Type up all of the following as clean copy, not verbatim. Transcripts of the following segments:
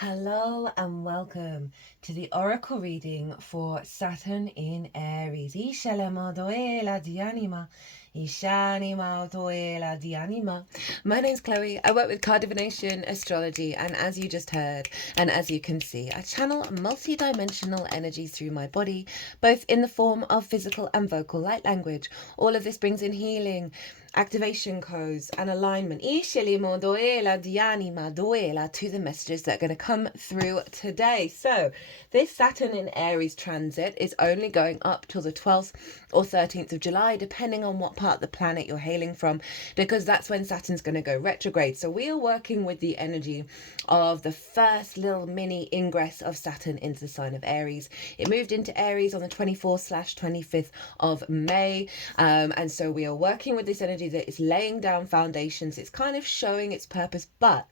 Hello and welcome to the Oracle reading for Saturn in Aries. My name's Chloe. I work with card divination, astrology, and as you just heard, and as you can see, I channel multi-dimensional energies through my body, both in the form of physical and vocal light language. All of this brings in healing, activation codes, and alignment to the messages that are going to come through today. So this Saturn in Aries transit is only going up till the 12th or 13th of July, depending on what part of the planet you're hailing from, because that's when Saturn's going to go retrograde. So we are working with the energy of the first little mini ingress of Saturn into the sign of Aries. It moved into Aries on the 24th/25th of May, and so we are working with this energy that is laying down foundations. It's kind of showing its purpose, but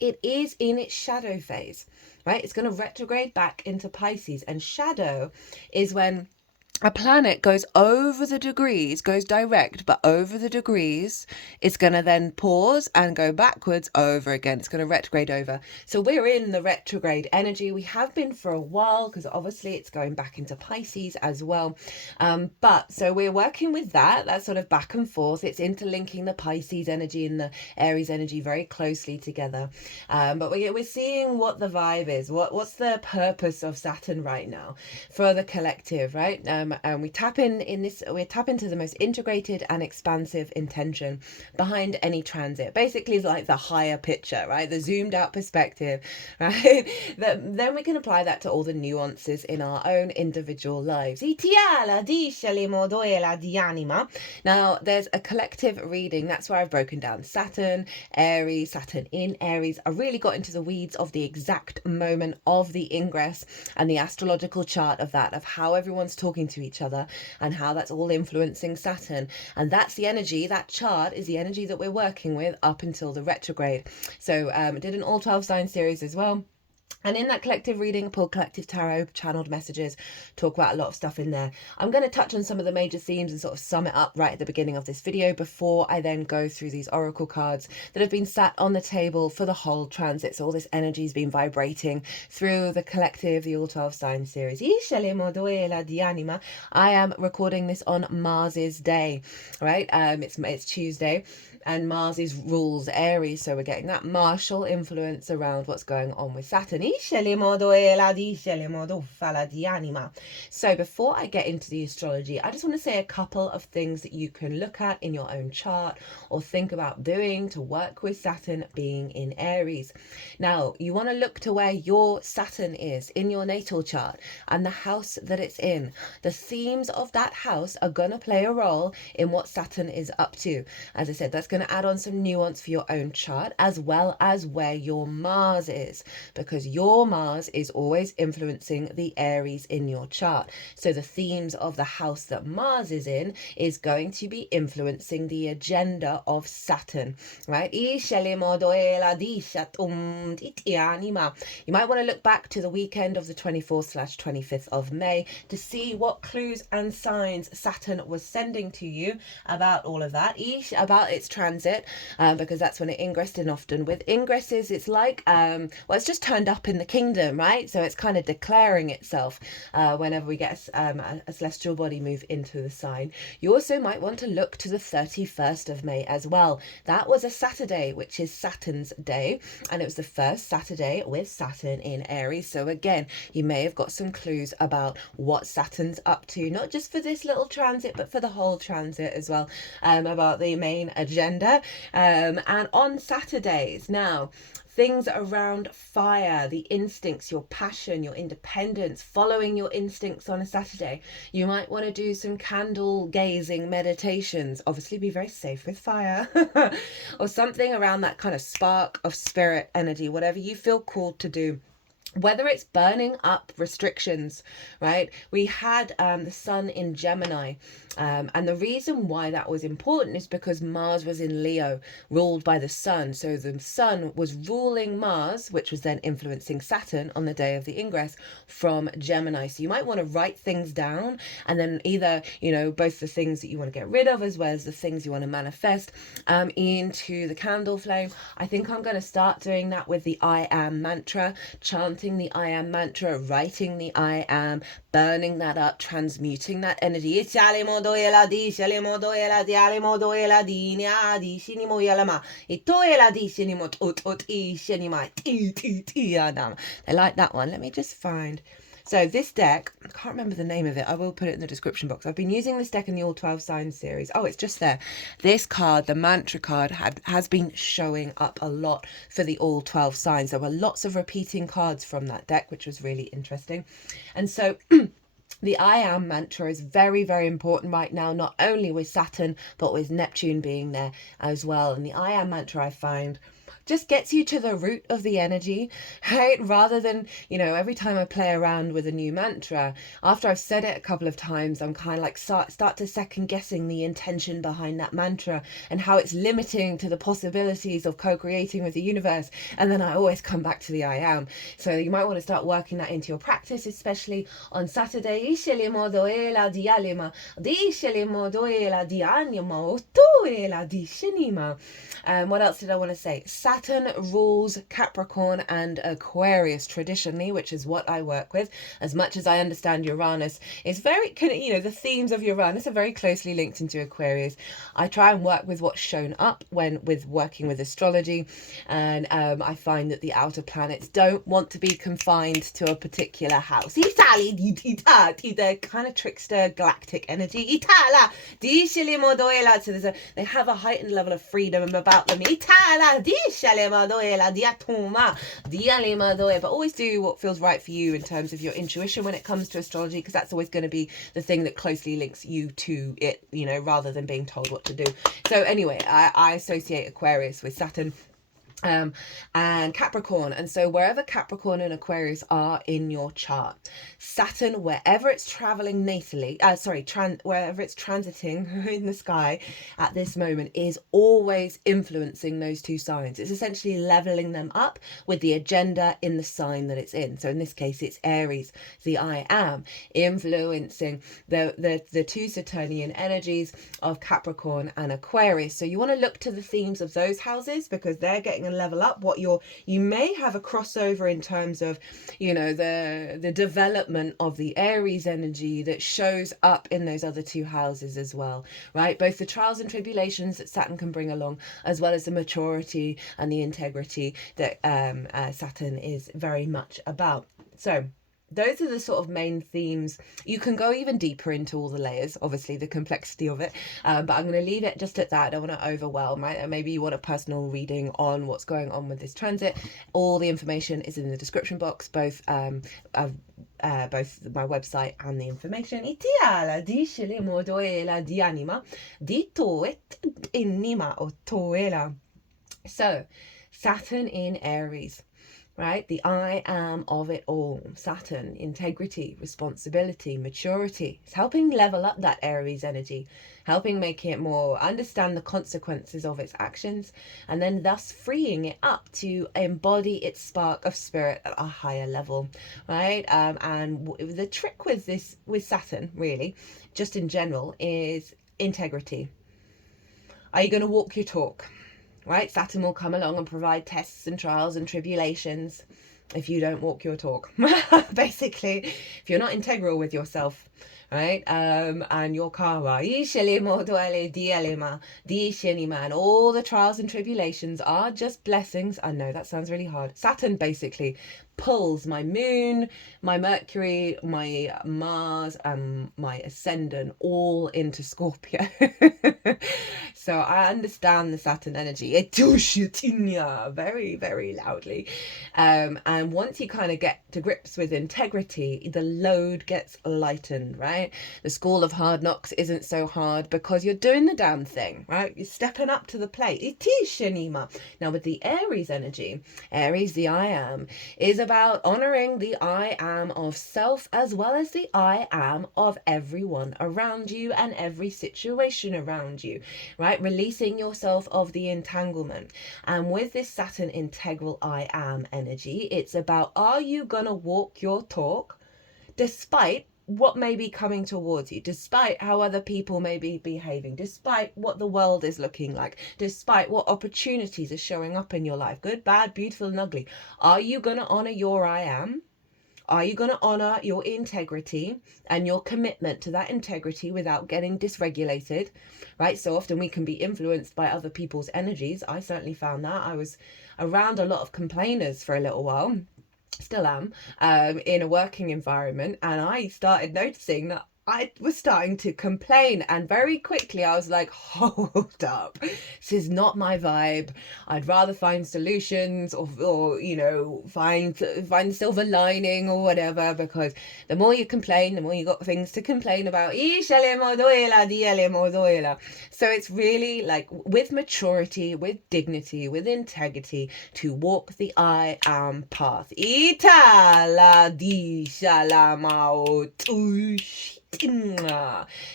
it is in its shadow phase, right? It's going to retrograde back into Pisces, and shadow is when a planet goes over the degrees, goes direct, but over the degrees, it's going to then pause and go backwards over again. It's going to retrograde over. So we're in the retrograde energy. We have been for a while because obviously it's going back into Pisces as well. But so we're working with that sort of back and forth. It's interlinking the Pisces energy and the Aries energy very closely together. But we're seeing what the vibe is. What's the purpose of Saturn right now for the collective, right? And we tap into the most integrated and expansive intention behind any transit. Basically, it's like the higher picture, right? The zoomed out perspective, right? Then we can apply that to all the nuances in our own individual lives. Now, there's a collective reading. That's where I've broken down Saturn, Aries, Saturn in Aries. I really got into the weeds of the exact moment of the ingress and the astrological chart of that, of how everyone's talking to each other and how that's all influencing Saturn. And that's the energy, that chart is the energy that we're working with up until the retrograde. So I did an all 12 sign series as well. And in that collective reading, I pulled collective tarot, channeled messages, talk about a lot of stuff in there. I'm going to touch on some of the major themes and sort of sum it up right at the beginning of this video before I then go through these oracle cards that have been sat on the table for the whole transit. So all this energy has been vibrating through the collective, the all 12 sign series. I am recording this on Mars's day, right? It's Tuesday. And Mars is rules Aries, so we're getting that martial influence around what's going on with Saturn. So before I get into the astrology, I just want to say a couple of things that you can look at in your own chart or think about doing to work with Saturn being in Aries. Now, you want to look to where your Saturn is in your natal chart and the house that it's in. The themes of that house are going to play a role in what Saturn is up to. As I said, that's going to add on some nuance for your own chart, as well as where your Mars is, because your Mars is always influencing the Aries in your chart. So the themes of the house that Mars is in is going to be influencing the agenda of Saturn, right? You might want to look back to the weekend of the 24th/25th of May to see what clues and signs Saturn was sending to you about all of that, about its transit, because that's when it ingressed in. Often with ingresses, it's like, it's just turned up in the kingdom, right? So it's kind of declaring itself whenever we get a celestial body move into the sign. You also might want to look to the 31st of May as well. That was a Saturday, which is Saturn's day, and it was the first Saturday with Saturn in Aries. So again, you may have got some clues about what Saturn's up to, not just for this little transit, but for the whole transit as well, about the main agenda. And on Saturdays now, things around fire, the instincts, your passion, your independence, following your instincts on a Saturday. You might want to do some candle gazing meditations. Obviously be very safe with fire. Or something around that kind of spark of spirit energy, whatever you feel called to do. whether it's burning up restrictions, right? We had the sun in Gemini, and the reason why that was important is because Mars was in Leo, ruled by the sun. So the sun was ruling Mars, which was then influencing Saturn on the day of the ingress from Gemini. So you might want to write things down, and then either, you know, both the things that you want to get rid of as well as the things you want to manifest into the candle flame. I think I'm going to start doing that with the I am mantra, chanting the I am mantra, writing the I am, burning that up, transmuting that energy. They like that one. Let me just find. So this deck, I can't remember the name of it. I will put it in the description box. I've been using this deck in the All 12 Signs series. Oh, it's just there. This card, the mantra card, has been showing up a lot for the All 12 Signs. There were lots of repeating cards from that deck, which was really interesting. And so the I am mantra is very, very important right now, not only with Saturn, but with Neptune being there as well. And the I am mantra, I find, just gets you to the root of the energy, right? Rather than, you know, every time I play around with a new mantra, after I've said it a couple of times, I'm kind of like start to second guessing the intention behind that mantra and how it's limiting to the possibilities of co-creating with the universe. And then I always come back to the I am. So you might want to start working that into your practice, especially on Saturday. What else did I want to say? Saturn rules Capricorn and Aquarius traditionally, which is what I work with. As much as I understand Uranus is very, you know, the themes of Uranus are very closely linked into Aquarius. I try and work with what's shown up when working with astrology, and I find that the outer planets don't want to be confined to a particular house. They're kind of trickster galactic energy. So they have a heightened level of freedom about them. But always do what feels right for you in terms of your intuition when it comes to astrology, because that's always going to be the thing that closely links you to it, you know, rather than being told what to do. So anyway, I associate Aquarius with Saturn and Capricorn, and so wherever Capricorn and Aquarius are in your chart, Saturn, wherever it's traveling natally, wherever it's transiting in the sky at this moment, is always influencing those two signs. It's essentially leveling them up with the agenda in the sign that it's in. So in this case, it's Aries, the I am, influencing the two Saturnian energies of Capricorn and Aquarius. So you want to look to the themes of those houses, because they're getting and level up what you may have a crossover in terms of, you know, the development of the Aries energy that shows up in those other two houses as well, right? Both the trials and tribulations that Saturn can bring along, as well as the maturity and the integrity that Saturn is very much about. So those are the sort of main themes. You can go even deeper into all the layers, obviously the complexity of it, but I'm going to leave it just at that. I don't want to overwhelm, right? And maybe you want a personal reading on what's going on with this transit. All the information is in the description box, both my website and the information. So Saturn in Aries, right? The I am of it all. Saturn, integrity, responsibility, maturity. It's helping level up that Aries energy, helping make it more understand the consequences of its actions, and then thus freeing it up to embody its spark of spirit at a higher level, right? And the trick with Saturn, really, just in general, is integrity. Are you going to walk your talk? Right, Saturn will come along and provide tests and trials and tribulations if you don't walk your talk. Basically, if you're not integral with yourself, right, and your karma, all the trials and tribulations are just blessings. I know that sounds really hard. Saturn basically pulls my moon, my Mercury, my Mars, and my ascendant all into Scorpio. So I understand the Saturn energy. Very, very loudly. And once you kind of get to grips with integrity, the load gets lightened, right? The school of hard knocks isn't so hard because you're doing the damn thing, right? You're stepping up to the plate. Now with the Aries energy, Aries, the I am, is about honoring the I am of self as well as the I am of everyone around you and every situation around you, right? Releasing yourself of the entanglement. And with this Saturn integral I am energy, it's about, are you gonna walk your talk despite what may be coming towards you, despite how other people may be behaving, despite what the world is looking like, despite what opportunities are showing up in your life, good, bad, beautiful, and ugly? Are you going to honor your I am? Are you going to honor your integrity and your commitment to that integrity without getting dysregulated, right? So often we can be influenced by other people's energies. I certainly found that. I was around a lot of complainers for a little while, still am, in a working environment, and I started noticing that I was starting to complain, and very quickly I was like, hold up, this is not my vibe. I'd rather find solutions or you know, find silver lining or whatever, because the more you complain, the more you got things to complain about. So it's really like with maturity, with dignity, with integrity, to walk the I am path.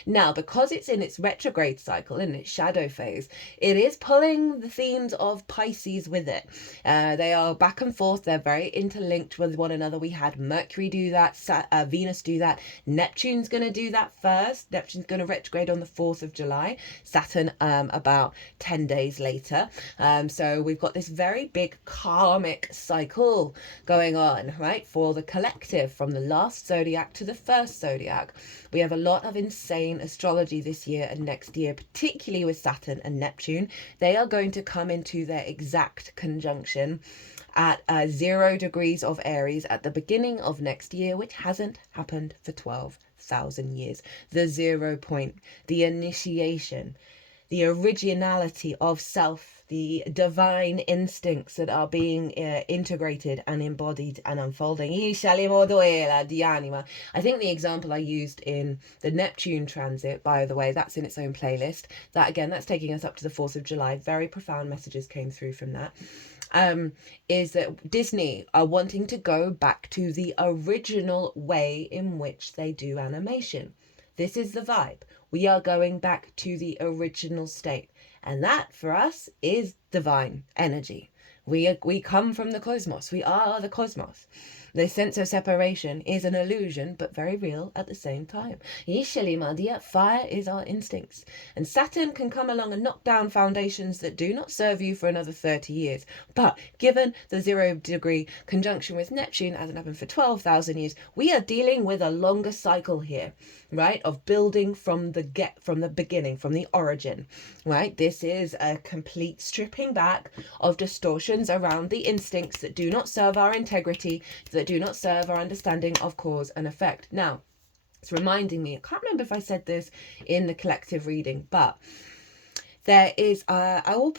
Now, because it's in its retrograde cycle, in its shadow phase, it is pulling the themes of Pisces with it. They are back and forth. They're very interlinked with one another. We had Mercury do that, Venus do that. Neptune's going to do that first. Neptune's going to retrograde on the 4th of July. Saturn about 10 days later. So we've got this very big karmic cycle going on, right, for the collective, from the last zodiac to the first zodiac. We have a lot of insane astrology this year and next year, particularly with Saturn and Neptune. They are going to come into their exact conjunction at 0 degrees of Aries at the beginning of next year, which hasn't happened for 12,000 years. The 0 point, the initiation, the originality of self, the divine instincts that are being integrated and embodied and unfolding. I think the example I used in the Neptune transit, by the way, that's in its own playlist. That again, that's taking us up to the 4th of July. Very profound messages came through from that. Is that Disney are wanting to go back to the original way in which they do animation. This is the vibe. We are going back to the original state. And that, for us, is divine energy. We come from the cosmos. We are the cosmos. The sense of separation is an illusion, but very real at the same time. Fire is our instincts. And Saturn can come along and knock down foundations that do not serve you for another 30 years. But given the 0 degree conjunction with Neptune, hasn't happened for 12,000 years, we are dealing with a longer cycle here, right? Of building from the beginning, from the origin, right? This is a complete stripping back of distortions around the instincts that do not serve our integrity, that do not serve our understanding of cause and effect. Now, it's reminding me, I can't remember if I said this in the collective reading, but there is, I will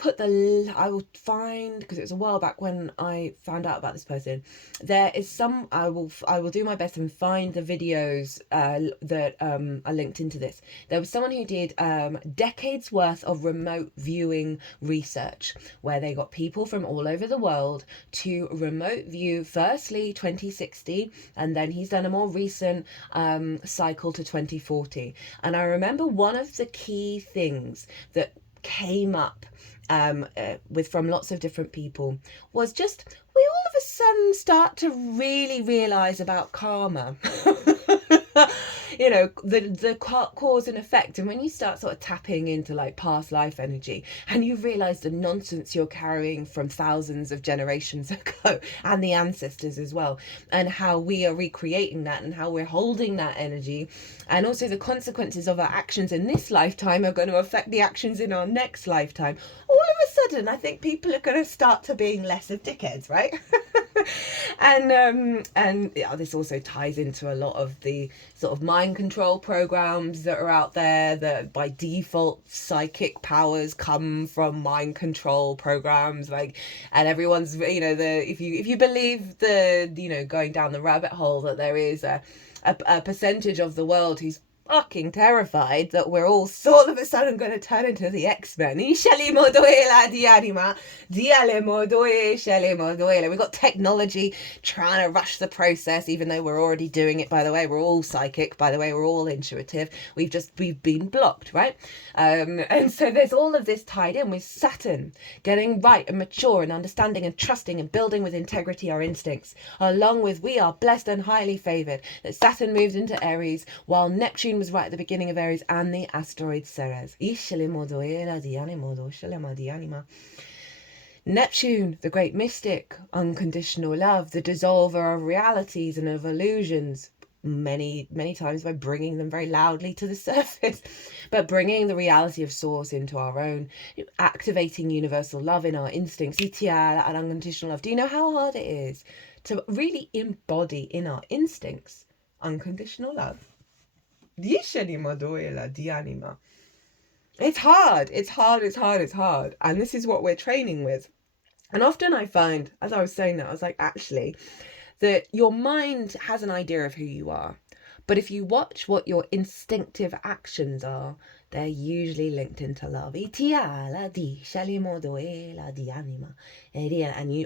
find, because it was a while back when I found out about this person, there is some, I will do my best and find the videos that are linked into this. There was someone who did decades worth of remote viewing research, where they got people from all over the world to remote view, firstly 2060, and then he's done a more recent cycle to 2040. And I remember one of the key things that came up from lots of different people was just, we all of a sudden start to really realize about karma. You know, the cause and effect. And when you start sort of tapping into like past life energy, and you realize the nonsense you're carrying from thousands of generations ago and the ancestors as well, and how we are recreating that and how we're holding that energy, and also the consequences of our actions in this lifetime are going to affect the actions in our next lifetime, all of a sudden I think people are going to start to being less of dickheads, right? And yeah, this also ties into a lot of the sort of mind control programs that are out there, that by default psychic powers come from mind control programs, like, and everyone's, you know, if you believe the, you know, going down the rabbit hole, that there is a percentage of the world who's fucking terrified that we're all all of a sudden going to turn into the X-Men. We've got technology trying to rush the process, even though we're already doing it, by the way. We're all psychic, by the way. We're all intuitive. We've been blocked, right? And so there's all of this tied in with Saturn getting right and mature and understanding and trusting and building with integrity our instincts, along with we are blessed and highly favored that Saturn moved into Aries while Neptune was right at the beginning of Aries and the asteroid Ceres. Neptune, the great mystic, unconditional love, the dissolver of realities and of illusions, many times by bringing them very loudly to the surface, but bringing the reality of source into our own, activating universal love in our instincts, and unconditional love. Do you know how hard it is to really embody in our instincts unconditional love? It's hard. And this is what we're training with. And often I find, as I was saying that, I was like, actually, that your mind has an idea of who you are. But if you watch what your instinctive actions are, they're usually linked into love. And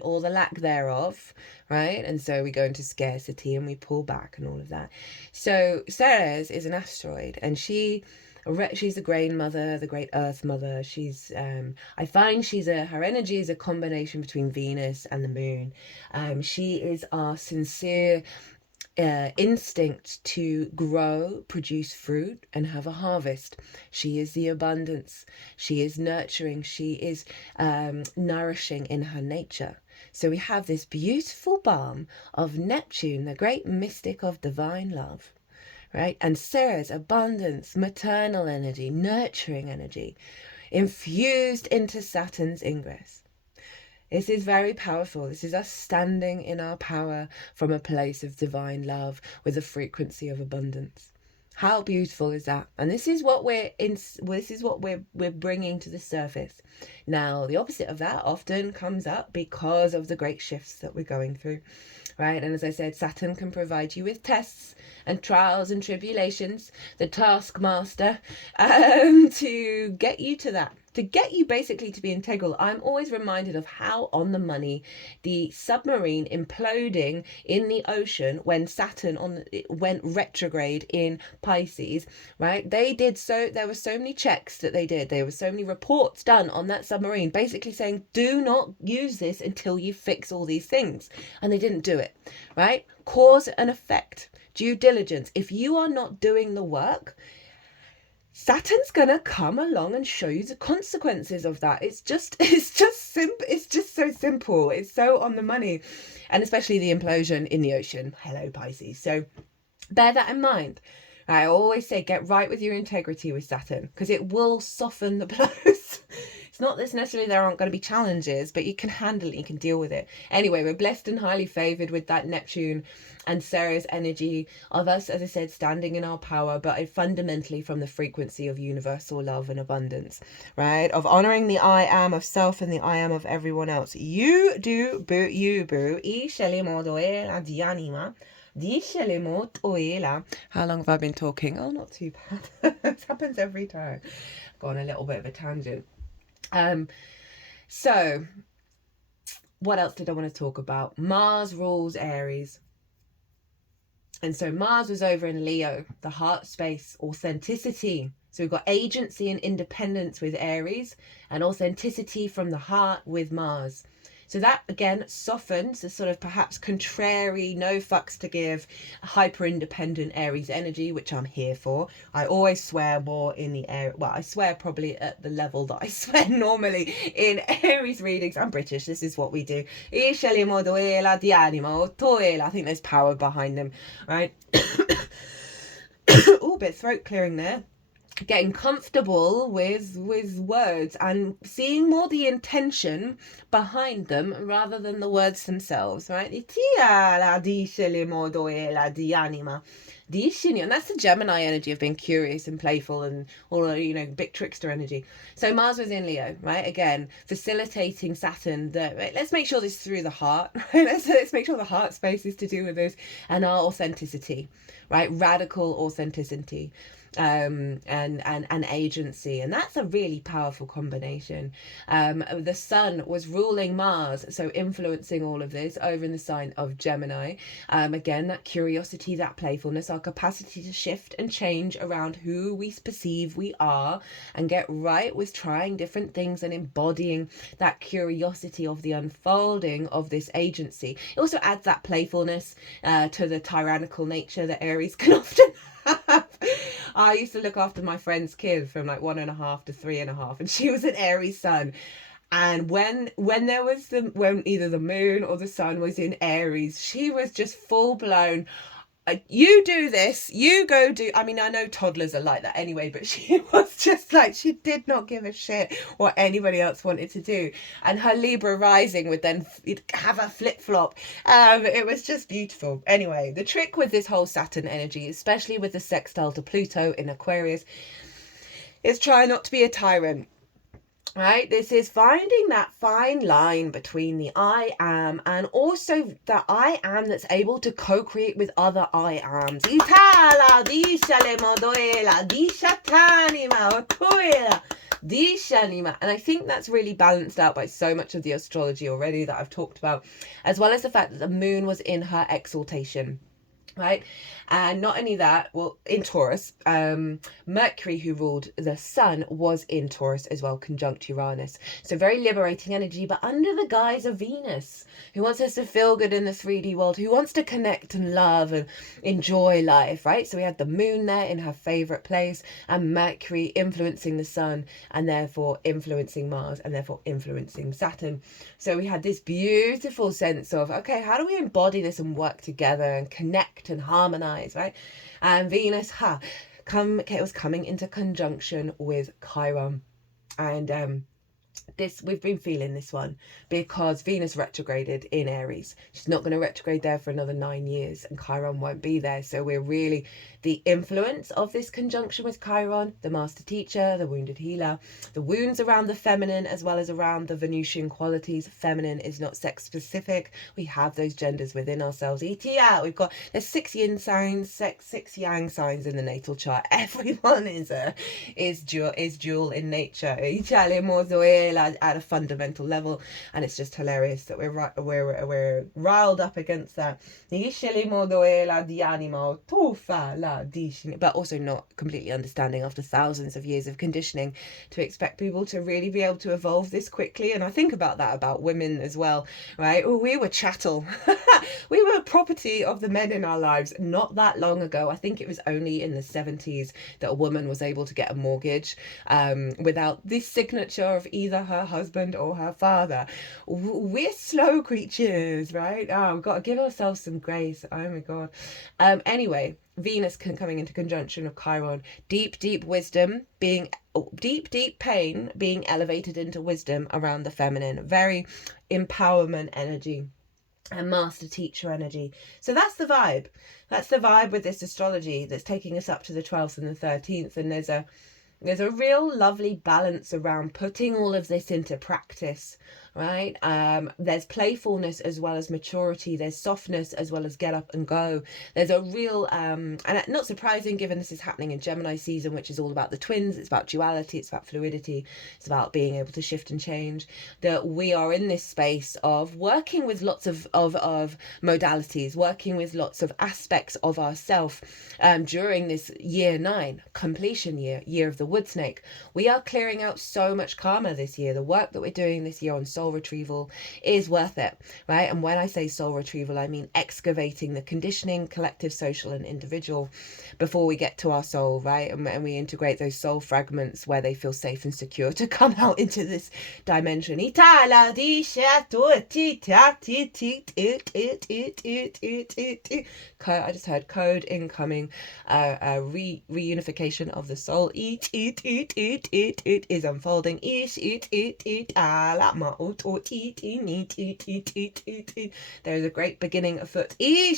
all the lack thereof, right? And so we go into scarcity and we pull back and all of that. So Ceres is an asteroid, and she's the grain mother, the great earth mother. She's I find her energy is a combination between Venus and the moon. She is our sincere instinct to grow, produce fruit, and have a harvest. She is the abundance. She is nurturing. She is nourishing in her nature. So we have this beautiful balm of Neptune, the great mystic of divine love, right? And Ceres, abundance, maternal energy, nurturing energy, infused into Saturn's ingress. This is very powerful. This is us standing in our power from a place of divine love with a frequency of abundance. How beautiful is that? And this is what we're bringing to the surface. Now, the opposite of that often comes up because of the great shifts that we're going through, right? And as I said, Saturn can provide you with tests and trials and tribulations, the taskmaster, to get you to that. To get you basically to be integral. I'm always reminded of how on the money the submarine imploding in the ocean when Saturn went retrograde in Pisces, right? There were so many checks that they did. There were so many reports done on that submarine basically saying, do not use this until you fix all these things. And they didn't do it, right? Cause and effect, due diligence. If you are not doing the work, Saturn's gonna come along and show you the consequences of that. It's just simple. It's just so simple. It's so on the money, and especially the implosion in the ocean. Hello, Pisces. So bear that in mind. I always say get right with your integrity with Saturn, because it will soften the blows. It's not that necessarily there aren't going to be challenges, but you can handle it, you can deal with it. Anyway, we're blessed and highly favoured with that Neptune and Ceres energy of us, as I said, standing in our power, but fundamentally from the frequency of universal love and abundance, right? Of honouring the I am of self and the I am of everyone else. You do, boo, you, boo. How long have I been talking? Oh, not too bad. This happens every time. Gone a little bit of a tangent. So what else did I want to talk about? Mars rules Aries. And so Mars was over in Leo, the heart space, authenticity. So we've got agency and independence with Aries, and authenticity from the heart with Mars. So that, again, softens the sort of perhaps contrary, no fucks to give, hyper-independent Aries energy, which I'm here for. I always swear more in the air. Well, I swear probably at the level that I swear normally in Aries readings. I'm British. This is what we do. I think there's power behind them, right? Oh, bit throat clearing there. Getting comfortable with words and seeing more the intention behind them rather than the words themselves, right? And that's the Gemini energy of being curious and playful and all, you know, big trickster energy. So Mars was in Leo, right? Again, facilitating Saturn. Let's make sure this is through the heart. Right? Let's make sure the heart space is to do with this and our authenticity, right? Radical authenticity. And agency, and that's a really powerful combination. The sun was ruling Mars, so influencing all of this over in the sign of Gemini. Again, that curiosity, that playfulness, our capacity to shift and change around who we perceive we are and get right with trying different things and embodying that curiosity of the unfolding of this agency. It also adds that playfulness to the tyrannical nature that Aries can often have. I used to look after my friend's kid from like 1.5 to 3.5, and she was an Aries sun. And when there was when either the moon or the sun was in Aries, she was just full blown. You do this, you go do. I mean, I know toddlers are like that anyway, but she was just like, she did not give a shit what anybody else wanted to do. And her Libra rising would then have a flip flop. It was just beautiful. Anyway, the trick with this whole Saturn energy, especially with the sextile to Pluto in Aquarius, is try not to be a tyrant. Right, this is finding that fine line between the I am and also the I am that's able to co-create with other I ams. And I think that's really balanced out by so much of the astrology already that I've talked about, as well as the fact that the moon was in her exaltation. Right, and not only that, well, in Taurus, Mercury, who ruled the sun, was in Taurus as well, conjunct Uranus. So very liberating energy, but under the guise of Venus, who wants us to feel good in the 3D world, who wants to connect and love and enjoy life, right? So we had the moon there in her favorite place, and Mercury influencing the sun, and therefore influencing Mars, and therefore influencing Saturn. So we had this beautiful sense of, okay, how do we embody this and work together and connect and harmonize, right? And Venus was coming into conjunction with Chiron, and this, we've been feeling this one because Venus retrograded in Aries. She's not going to retrograde there for another 9 years, and Chiron won't be there. So we're really, the influence of this conjunction with Chiron, the master teacher, the wounded healer, the wounds around the feminine as well as around the Venusian qualities. Feminine is not sex specific. We have those genders within ourselves. We've got, there's 6 yin signs, 6 yang signs in the natal chart. Everyone is dual in nature. At a fundamental level, and it's just hilarious that we're riled up against that, but also not completely understanding after thousands of years of conditioning to expect people to really be able to evolve this quickly. And I think about that about women as well, right? We were chattel. We were property of the men in our lives not that long ago. I think it was only in the 70s that a woman was able to get a mortgage without the signature of either her husband or her father. We're slow creatures, right? We've got to give ourselves some grace. Oh my God. Anyway, Venus coming into conjunction with Chiron, deep wisdom, being deep pain being elevated into wisdom around the feminine, very empowerment energy and master teacher energy. So that's the vibe. That's the vibe with this astrology that's taking us up to the 12th and the 13th. And there's a real lovely balance around putting all of this into practice, right? There's playfulness as well as maturity. There's softness as well as get up and go. There's a real, and not surprising given this is happening in Gemini season, which is all about the twins. It's about duality. It's about fluidity. It's about being able to shift and change. That we are in this space of working with lots of modalities, working with lots of aspects of ourself during this year 9, completion year of the wood snake. We are clearing out so much karma this year. The work that we're doing this year on soul retrieval is worth it, right? And when I say soul retrieval, I mean excavating the conditioning, collective, social and individual before we get to our soul, right? And we integrate those soul fragments where they feel safe and secure to come out into this dimension. I just heard code incoming, reunification of the soul. It is unfolding. There is a great beginning afoot. I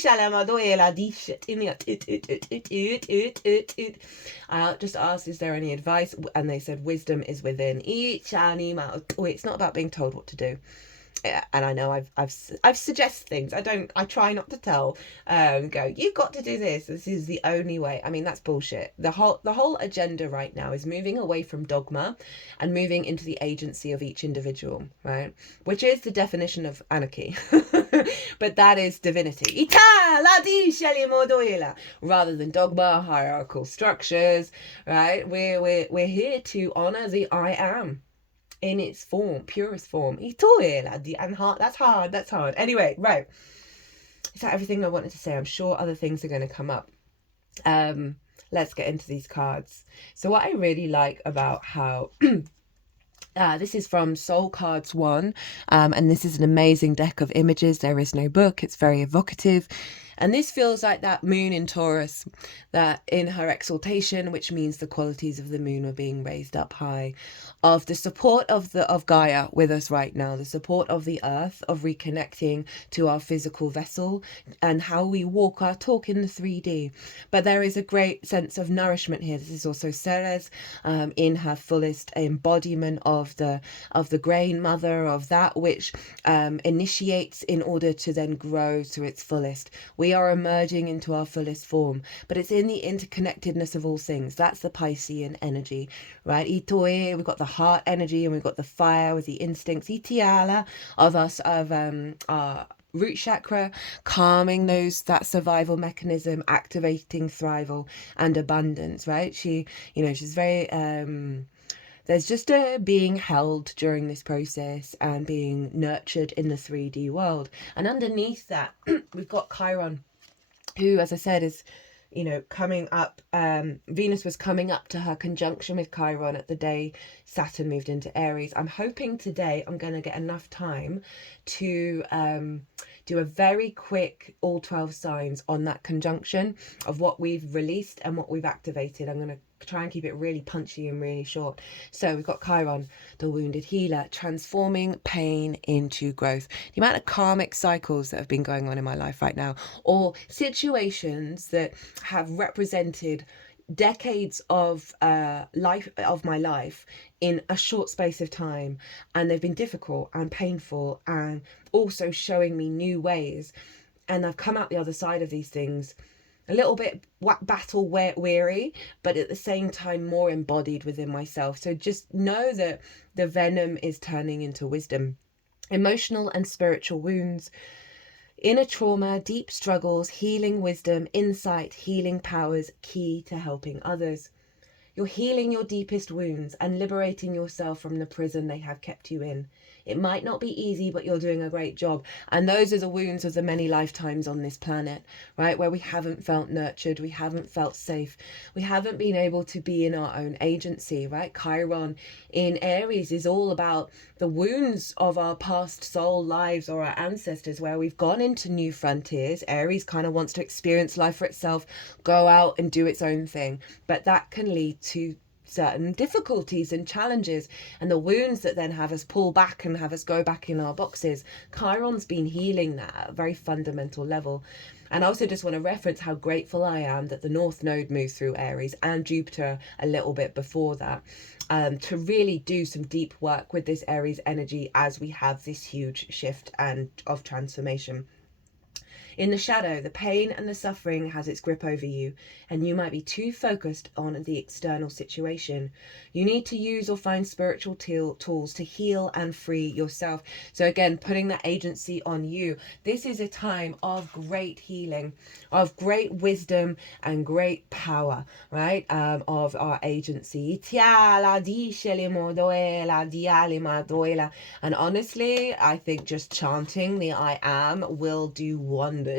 just asked, is there any advice? And they said, wisdom is within. It's not about being told what to do. And I know I've suggested things. I try not to tell. Go, you've got to do this. This is the only way. I mean, that's bullshit. The whole agenda right now is moving away from dogma and moving into the agency of each individual, right? Which is the definition of anarchy. But that is divinity. Rather than dogma, hierarchical structures, right? We're here to honor the I am in its form, purest form. And hard. That's hard. Anyway, right. Is that everything I wanted to say? I'm sure other things are going to come up. Let's get into these cards. So what I really like about how this is from Soul Cards 1, and this is an amazing deck of images. There is no book. It's very evocative. And this feels like that moon in Taurus, that in her exaltation, which means the qualities of the moon are being raised up high, of the support of Gaia with us right now, the support of the earth, of reconnecting to our physical vessel and how we walk our talk in the 3D. But there is a great sense of nourishment here. This is also Ceres in her fullest embodiment of the grain mother, of that which initiates in order to then grow to its fullest. We are emerging into our fullest form, but it's in the interconnectedness of all things. That's the Piscean energy, right? Itoe, we've got the heart energy and we've got the fire with the instincts. Itiala of us, of our root chakra, calming that survival mechanism, activating thrival and abundance, right? She's very there's just a being held during this process and being nurtured in the 3D world. And underneath that, we've got Chiron, who, as I said, is, coming up. Venus was coming up to her conjunction with Chiron at the day Saturn moved into Aries. I'm hoping today I'm going to get enough time to do a very quick all 12 signs on that conjunction of what we've released and what we've activated. I'm going to try and keep it really punchy and really short. So we've got Chiron, the wounded healer, transforming pain into growth. The amount of karmic cycles that have been going on in my life right now, or situations that have represented decades of my life in a short space of time, and they've been difficult and painful and also showing me new ways, and I've come out the other side of these things a little bit battle weary, but at the same time more embodied within myself. So just know that the venom is turning into wisdom. Emotional and spiritual wounds, inner trauma, deep struggles, healing wisdom, insight, healing powers, key to helping others. You're healing your deepest wounds and liberating yourself from the prison they have kept you in. It might not be easy, but you're doing a great job. And those are the wounds of the many lifetimes on this planet, right? Where we haven't felt nurtured, we haven't felt safe, we haven't been able to be in our own agency, right? Chiron in Aries is all about the wounds of our past soul lives or our ancestors, where we've gone into new frontiers. Aries kind of wants to experience life for itself, go out and do its own thing. But that can lead to certain difficulties and challenges, and the wounds that then have us pull back and have us go back in our boxes. Chiron's been healing that at a very fundamental level. And I also just want to reference how grateful I am that the North Node moved through Aries, and Jupiter a little bit before that, to really do some deep work with this Aries energy as we have this huge shift and of transformation. In the shadow, the pain and the suffering has its grip over you, and you might be too focused on the external situation. You need to use or find spiritual tools to heal and free yourself. So again, putting that agency on you. This is a time of great healing, of great wisdom and great power, right? Of our agency. And honestly, I think just chanting the I am will do wonders. And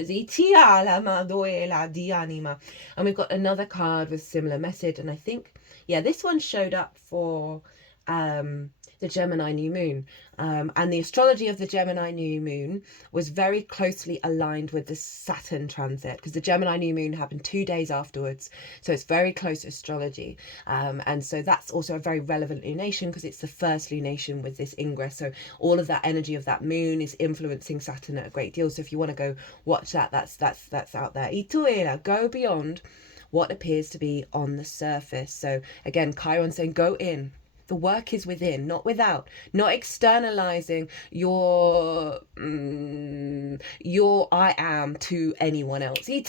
we've got another card with similar message, and I think, yeah, this one showed up for the Gemini new moon. And the astrology of the Gemini new moon was very closely aligned with the Saturn transit, because the Gemini new moon happened 2 days afterwards. So it's very close astrology. And so that's also a very relevant lunation, because it's the first lunation with this ingress. So all of that energy of that moon is influencing Saturn at a great deal. So if you want to go watch that, that's out there. Ituela, go beyond what appears to be on the surface. So again, Chiron saying go in. The work is within, not without. Not externalizing your I am to anyone else. And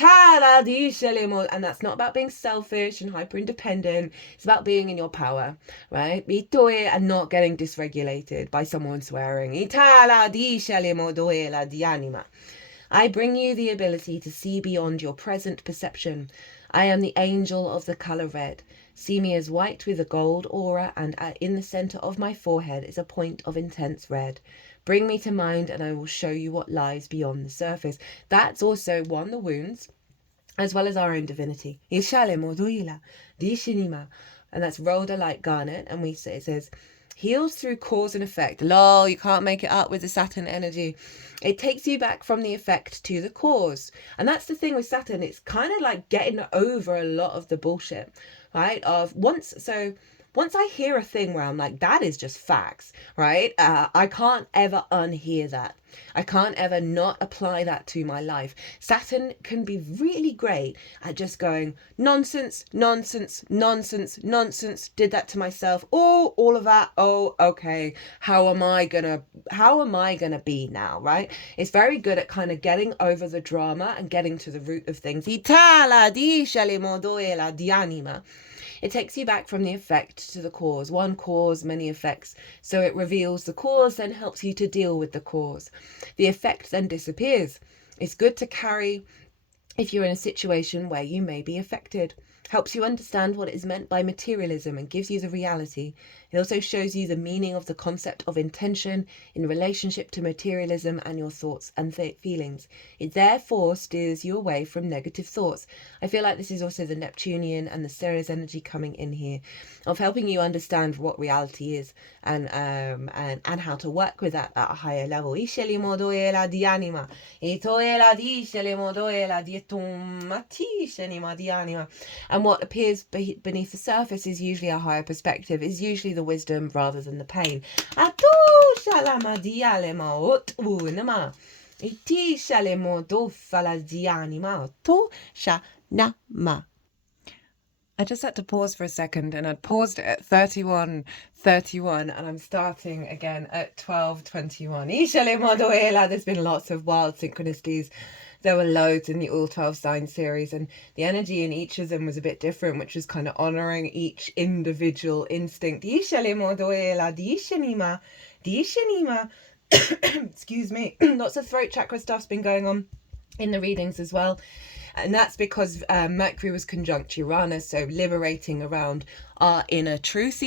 that's not about being selfish and hyper independent. It's about being in your power, right? And not getting dysregulated by someone swearing. I bring you the ability to see beyond your present perception. I am the angel of the color red. See me as white with a gold aura, and in the center of my forehead is a point of intense red. Bring me to mind and I will show you what lies beyond the surface. That's also one, the wounds, as well as our own divinity. And that's rolled a light garnet, and it says, heals through cause and effect. Lol, you can't make it up with the Saturn energy. It takes you back from the effect to the cause. And that's the thing with Saturn. It's kind of like getting over a lot of the bullshit, right? Once I hear a thing where I'm like, that is just facts, right? I can't ever unhear that. I can't ever not apply that to my life. Saturn can be really great at just going, nonsense, nonsense, nonsense, nonsense. Did that to myself. Oh, all of that. Oh, okay. How am I gonna be now, right? It's very good at kind of getting over the drama and getting to the root of things. It takes you back from the effect to the cause. One cause, many effects. So it reveals the cause, then helps you to deal with the cause. The effect then disappears. It's good to carry if you're in a situation where you may be affected. Helps you understand what is meant by materialism and gives you the reality. It also shows you the meaning of the concept of intention in relationship to materialism and your thoughts and feelings. It therefore steers you away from negative thoughts. I feel like this is also the Neptunian and the Ceres energy coming in here, of helping you understand what reality is and how to work with that at a higher level. And what appears beneath the surface is usually a higher perspective, is usually the wisdom rather than the pain. I just had to pause for a second, and I'd paused it at 31:31, and I'm starting again at 12:21. There's been lots of wild synchronicities. There were loads in the All 12 Signs series, and the energy in each of them was a bit different, which was kind of honouring each individual instinct. Excuse me. Lots of throat chakra stuff's been going on in the readings as well. And that's because Mercury was conjunct Uranus, so liberating around our inner truth.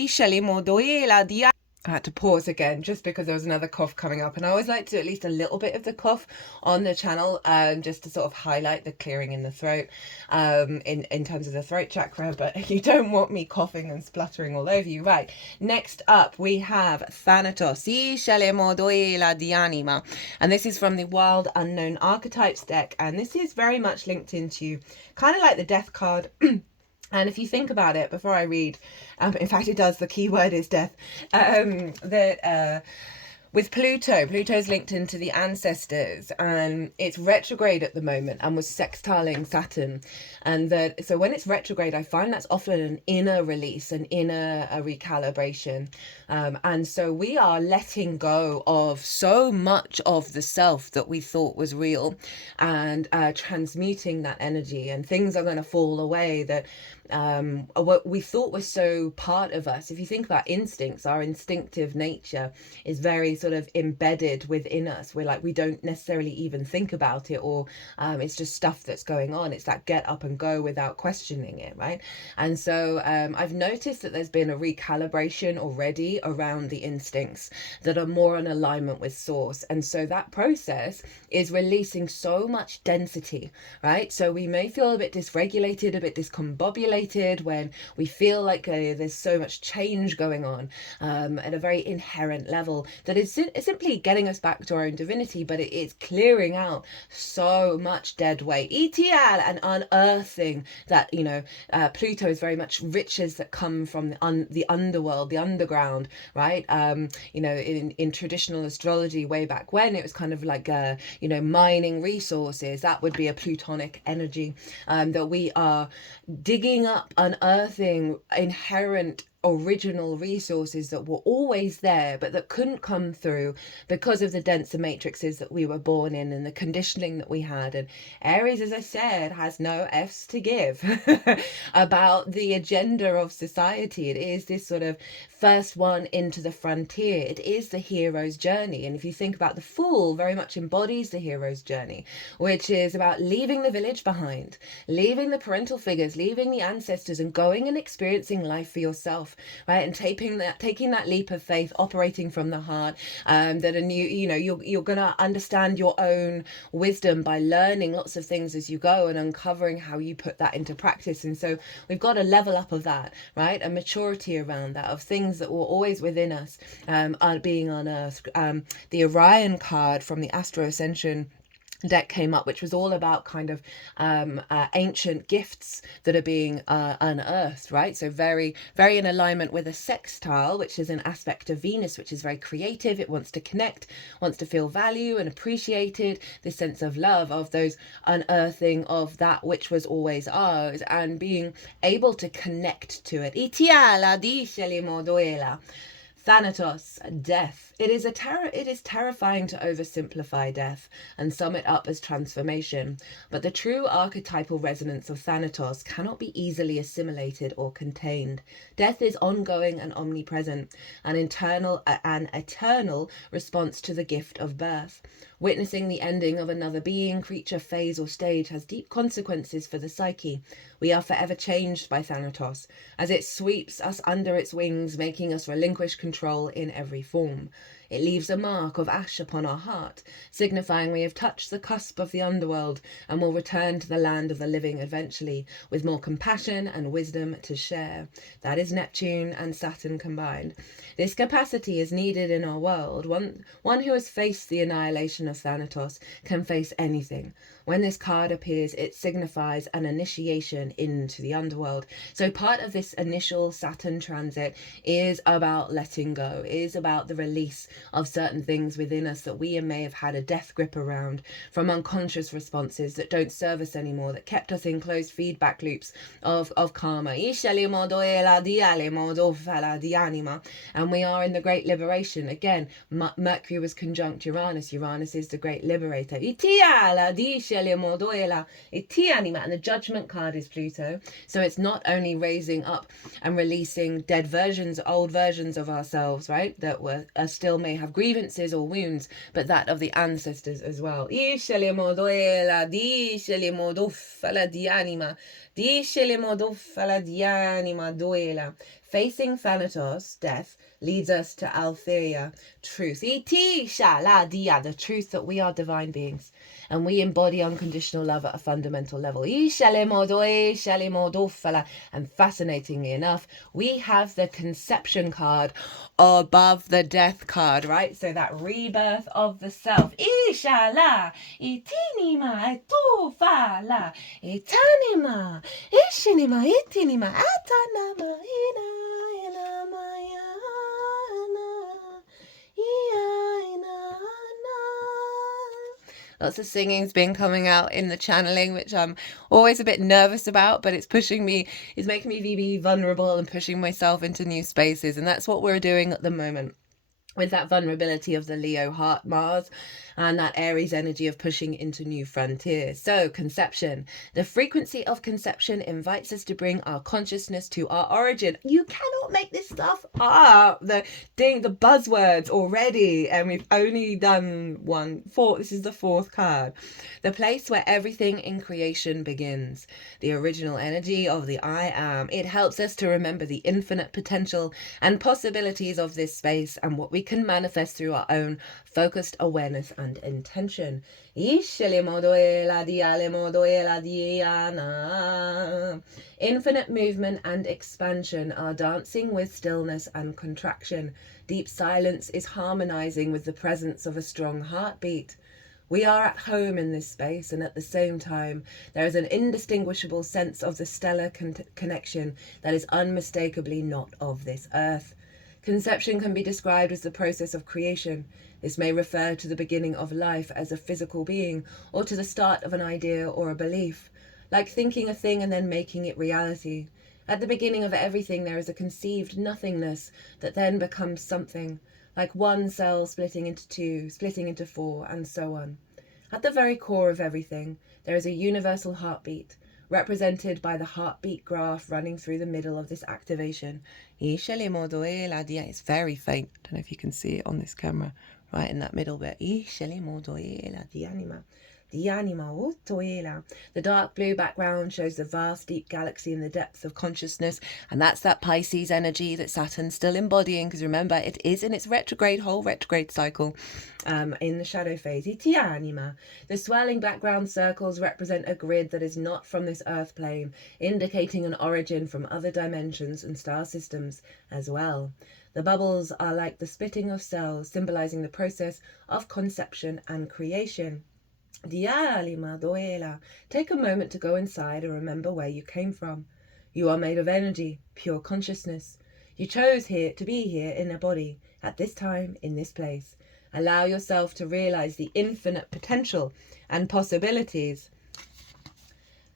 I had to pause again just because there was another cough coming up, and I always like to do at least a little bit of the cough on the channel, just to sort of highlight the clearing in the throat, in terms of the throat chakra, but you don't want me coughing and spluttering all over you. Right, next up we have Thanatos, and this is from the Wild Unknown Archetypes deck, and this is very much linked into kind of like the death card. And if you think about it, before I read, in fact it does, the key word is death, with Pluto's linked into the ancestors, and it's retrograde at the moment and was sextiling Saturn. And so when it's retrograde, I find that's often an inner release, an inner recalibration. And so we are letting go of so much of the self that we thought was real, and transmuting that energy, and things are going to fall away that what we thought was so part of us. If you think about instincts, our instinctive nature is very sort of embedded within us. We're like, we don't necessarily even think about it, or it's just stuff that's going on. It's that get up and go without questioning it, right? And so I've noticed that there's been a recalibration already around the instincts that are more in alignment with source. And so that process is releasing so much density, right? So we may feel a bit dysregulated, a bit discombobulated when we feel like there's so much change going on at a very inherent level that is simply getting us back to our own divinity, but it is clearing out so much dead weight, ETL, and unearthing that, you know, Pluto is very much riches that come from the underworld, the underground, right? You know, in traditional astrology way back when, it was kind of like you know, mining resources. That would be a plutonic energy that we are digging up, unearthing inherent original resources that were always there but that couldn't come through because of the denser matrices that we were born in and the conditioning that we had. And Aries, as I said, has no F's to give about the agenda of society. It is this sort of first one into the frontier. It is the hero's journey. And if you think about the Fool, very much embodies the hero's journey, which is about leaving the village behind, leaving the parental figures, leaving the ancestors, and going and experiencing life for yourself, right? And taking that leap of faith, operating from the heart, that a new, you know, you're gonna understand your own wisdom by learning lots of things as you go and uncovering how you put that into practice. And so we've got a level up of that, right? A maturity around that, of things that were always within us are being unearthed. The Orion card from the Astro Ascension deck came up, which was all about kind of ancient gifts that are being unearthed, right? So very, very in alignment with a sextile, which is an aspect of Venus, which is very creative. It wants to connect, wants to feel value and appreciated, this sense of love, of those unearthing of that which was always ours and being able to connect to it. Thanatos, death. It is terrifying to oversimplify death and sum it up as transformation, but the true archetypal resonance of Thanatos cannot be easily assimilated or contained. Death is ongoing and omnipresent, an eternal response to the gift of birth. Witnessing the ending of another being, creature, phase, or stage has deep consequences for the psyche. We are forever changed by Thanatos, as it sweeps us under its wings, making us relinquish control in every form. It leaves a mark of ash upon our heart, signifying we have touched the cusp of the underworld and will return to the land of the living eventually, with more compassion and wisdom to share. That is Neptune and Saturn combined. This capacity is needed in our world. One who has faced the annihilation of Thanatos can face anything. When this card appears, it signifies an initiation into the underworld. So part of this initial Saturn transit is about letting go, is about the release of certain things within us that we may have had a death grip around, from unconscious responses that don't serve us anymore, that kept us in closed feedback loops of karma. And we are in the great liberation. Again, Mercury was conjunct Uranus. Uranus is the great liberator. And the judgment card is Pluto. So it's not only raising up and releasing dead versions, old versions of ourselves, right, that still may have grievances or wounds, but that of the ancestors as well. Facing Thanatos, death, leads us to Altheia, truth. The truth that we are divine beings and we embody unconditional love at a fundamental level. And fascinatingly enough, we have the conception card above the death card, right? So that rebirth of the self. Ishala, itinima, etufala, itanima, ishinima, itinima, atanama, Lots of singing's been coming out in the channeling, which I'm always a bit nervous about, but it's making me be vulnerable and pushing myself into new spaces. And that's what we're doing at the moment with that vulnerability of the Leo heart Mars. and that Aries energy of pushing into new frontiers. So conception. The frequency of conception invites us to bring our consciousness to our origin. You cannot make this stuff up. The buzzwords already, and we've only done four. This is the fourth card. The place where everything in creation begins. The original energy of the I Am. It helps us to remember the infinite potential and possibilities of this space and what we can manifest through our own focused awareness and intention. Infinite movement and expansion are dancing with stillness and contraction. Deep silence is harmonizing with the presence of a strong heartbeat. We are at home in this space, and at the same time, there is an indistinguishable sense of the stellar connection that is unmistakably not of this earth. Conception can be described as the process of creation. This may refer to the beginning of life as a physical being, or to the start of an idea or a belief, like thinking a thing and then making it reality. At the beginning of everything, there is a conceived nothingness that then becomes something, like one cell splitting into two, splitting into four, and so on. At the very core of everything, there is a universal heartbeat, represented by the heartbeat graph running through the middle of this activation. It's very faint. I don't know if you can see it on this camera, right in that middle bit. The dark blue background shows the vast deep galaxy in the depths of consciousness, and that's that Pisces energy that Saturn's still embodying, because remember, it is in its whole retrograde cycle in the shadow phase. The swirling background circles represent a grid that is not from this earth plane, indicating an origin from other dimensions and star systems as well. The bubbles are like the splitting of cells, symbolizing the process of conception and creation. Take a moment to go inside and remember where you came from. You are made of energy, pure consciousness. You chose to be here in a body, at this time, in this place. Allow yourself to realize the infinite potential and possibilities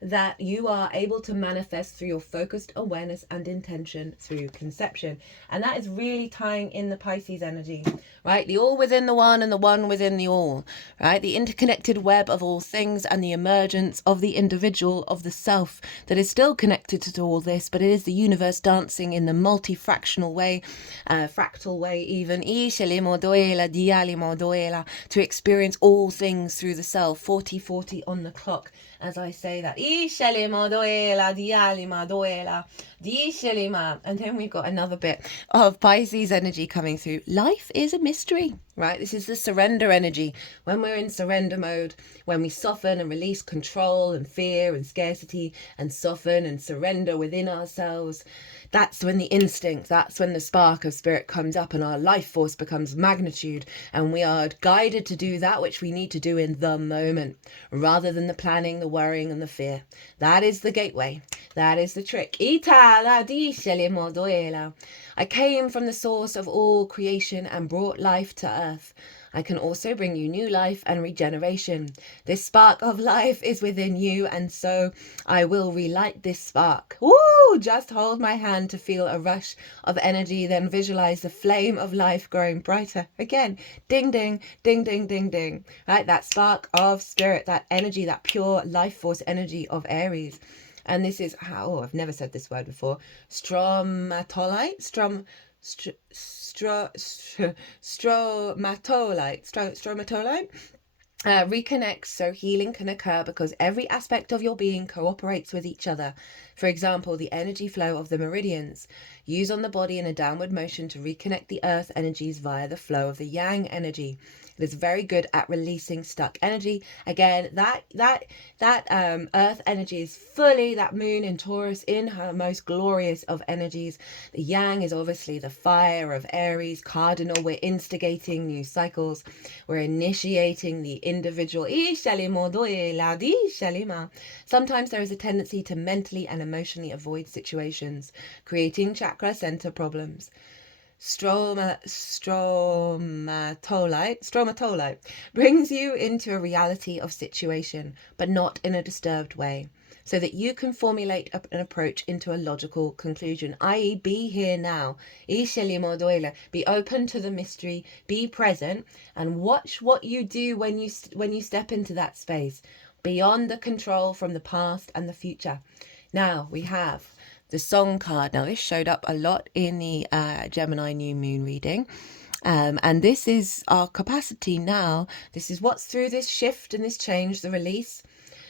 that you are able to manifest through your focused awareness and intention through conception. And that is really tying in the Pisces energy, right? The all within the one and the one within the all, right? The interconnected web of all things and the emergence of the individual, of the self that is still connected to all this, but it is the universe dancing in the multi-fractional way, fractal way even, to experience all things through the self, 40-40 on the clock, as I say that. And then we've got another bit of Pisces energy coming through. Life is a mystery, right? This is the surrender energy. When we're in surrender mode, when we soften and release control and fear and scarcity and soften and surrender within ourselves, that's when the instinct, that's when the spark of spirit comes up and our life force becomes magnitude, and we are guided to do that which we need to do in the moment, rather than the planning, the worrying and the fear. That is the gateway. That is the trick. I came from the source of all creation and brought life to earth. I can also bring you new life and regeneration. This spark of life is within you, and so I will relight this spark. Woo! Just hold my hand to feel a rush of energy, then visualize the flame of life growing brighter. Again, ding, ding, ding, ding, ding, ding. Right? That spark of spirit, that energy, that pure life force energy of Aries. And this is how, I've never said this word before, stromatolite, stromatolite reconnects, so healing can occur because every aspect of your being cooperates with each other. For example, the energy flow of the meridians. Use on the body in a downward motion to reconnect the earth energies via the flow of the yang energy. It is very good at releasing stuck energy. Again, that earth energy is fully that moon in Taurus in her most glorious of energies. The yang is obviously the fire of Aries, cardinal. We're instigating new cycles. We're initiating the individual. Sometimes there is a tendency to mentally and emotionally avoid situations, creating chakra center problems. Stromatolite brings you into a reality of situation, but not in a disturbed way. so that you can formulate an approach into a logical conclusion, i.e. be here now. Be open to the mystery, be present, and watch what you do when you step into that space, beyond the control from the past and the future. Now we have the song card. Now this showed up a lot in the Gemini new moon reading. And this is our capacity now. This is what's through this shift and this change, the release,